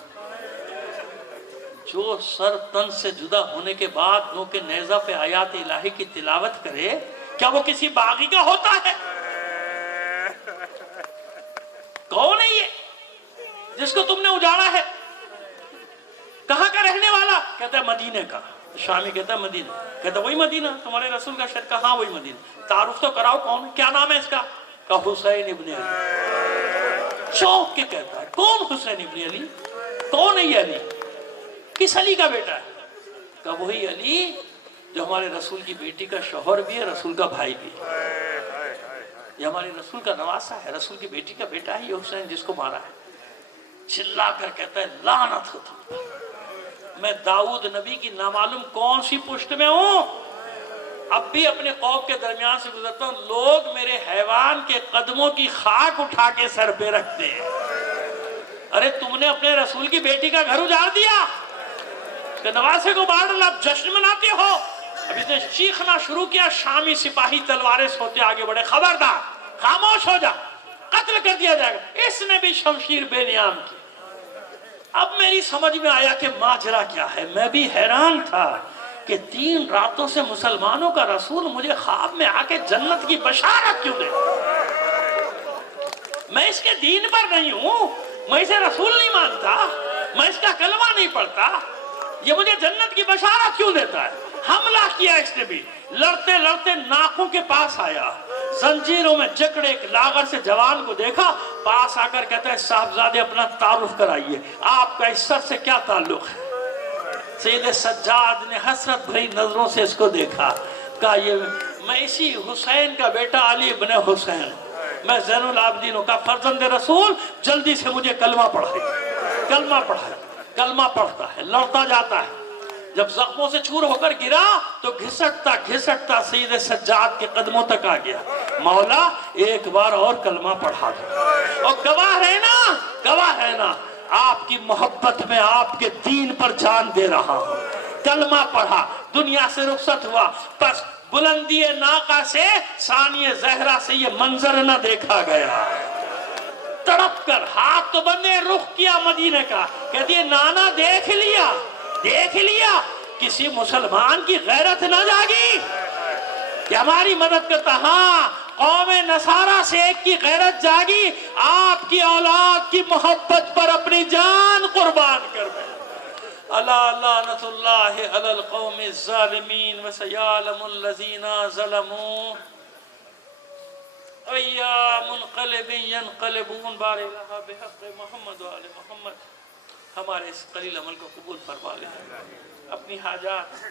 جو سر تن سے جدا ہونے کے بعد نو کے نیزہ پہ آیات الہی کی تلاوت کرے, کیا وہ کسی باغی کا ہوتا ہے؟ کون ہے یہ جس کو تم نے اجاڑا ہے؟ کہاں کا رہنے والا؟ کہتا ہے مدینے کا. شامی کہتا ہے مدینہ. کہتا ہے وہی مدینہ تمہارے رسول کا شہر. کہاں وہی مدینہ. تعارف تو کراؤ, کون کیا نام ہے اس کا؟ کہا حسین ابن علی. چونک کے کہتا ہے کون حسین ابن علی؟ کون ہے یہ علی؟ کس علی کا بیٹا ہے؟ کہا وہی علی جو ہمارے رسول کی بیٹی کا شوہر بھی ہے, رسول کا بھائی بھی ہے. یہ ہمارے رسول کا نواسا ہے, رسول کی بیٹی کا بیٹا ہے یہ حسین جس کو مارا ہے. چلا کر کہتا ہے لعنت ہو تم پر, میں داؤد نبی کی نامعلوم کون سی پشت میں ہوں, اب بھی اپنے قوم کے درمیان سے گزرتا ہوں, لوگ میرے حیوان کے قدموں کی خاک اٹھا کے سر پہ رکھتے ہیں. ارے تم نے اپنے رسول کی بیٹی کا گھر اجاڑ دیا, اس کے نواسے کو مار ڈالا, اب جشن مناتے ہو. اب اس نے چیخنا شروع کیا, شامی سپاہی تلواریں سوتے آگے بڑھے, خبردار خاموش ہو جا, قتل کر دیا جائے گا. اس نے بھی شمشیر بے نیام کی. اب میری سمجھ میں آیا کہ ماجرا کیا ہے. میں بھی حیران تھا کہ 3 راتوں سے مسلمانوں کا رسول مجھے خواب میں آ کے جنت کی بشارت کیوں دے. میں اس کے دین پر نہیں ہوں، میں اسے رسول نہیں مانتا، میں اس کا کلمہ نہیں پڑھتا، یہ مجھے جنت کی بشارت کیوں دیتا ہے؟ حملہ کیا اس نے بھی، لڑتے لڑتے ناکوں کے پاس آیا، زنجیروں میں جکڑے ایک لاغر سے جوان کو دیکھا، پاس آ کر کہتا ہے صاحبزادے اپنا تعارف کرائیے، آپ کا اس سر سے کیا تعلق ہے؟ سید سجاد نے حسرت بھری نظروں سے اس کو دیکھا، کہا یہ میں اسی حسین کا بیٹا علی ابن حسین، میں زین العابدین کا فرزند رسول، جلدی سے مجھے کلمہ پڑھائے۔ کلمہ پڑھائے، کلمہ پڑھتا ہے، لڑتا جاتا ہے، جب زخموں سے چور ہو کر گرا تو گھسٹتا گھسٹتا سید سجاد کے قدموں تک آ گیا، مولا ایک بار اور کلمہ پڑھا دو، اور گواہ رہنا آپ کی محبت میں آپ کے دین پر جان دے رہا ہوں۔ کلمہ پڑھا، دنیا سے رخصت ہوا، پس بلندی ناقہ سے ثانی زہرا سے یہ منظر نہ دیکھا گیا، تڑپ کر ہاتھ تو بندے رخ کیا مدینہ کا، کہتی ہے نانا دیکھ لیا کسی مسلمان کی غیرت نہ جاگی کہ ہماری مدد کرتا، ہاں قوم نصارہ سے ایک کی غیرت جاگی، آپ کی اولاد کی محبت پر اپنی جان قربان کر دیں۔ الا لعنت اللہ علی القوم الظالمین وسیعلم الذین ظلموا ایا منقلب ینقلبون بار الہ بحق محمد و آل محمد۔ ہمارے اس قلیل عمل کو قبول فرما لے، اپنی حاجات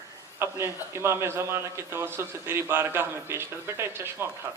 اپنے امام زمانہ کے توسط سے تیری بارگاہ میں پیش کر۔ بیٹا چشمہ اٹھا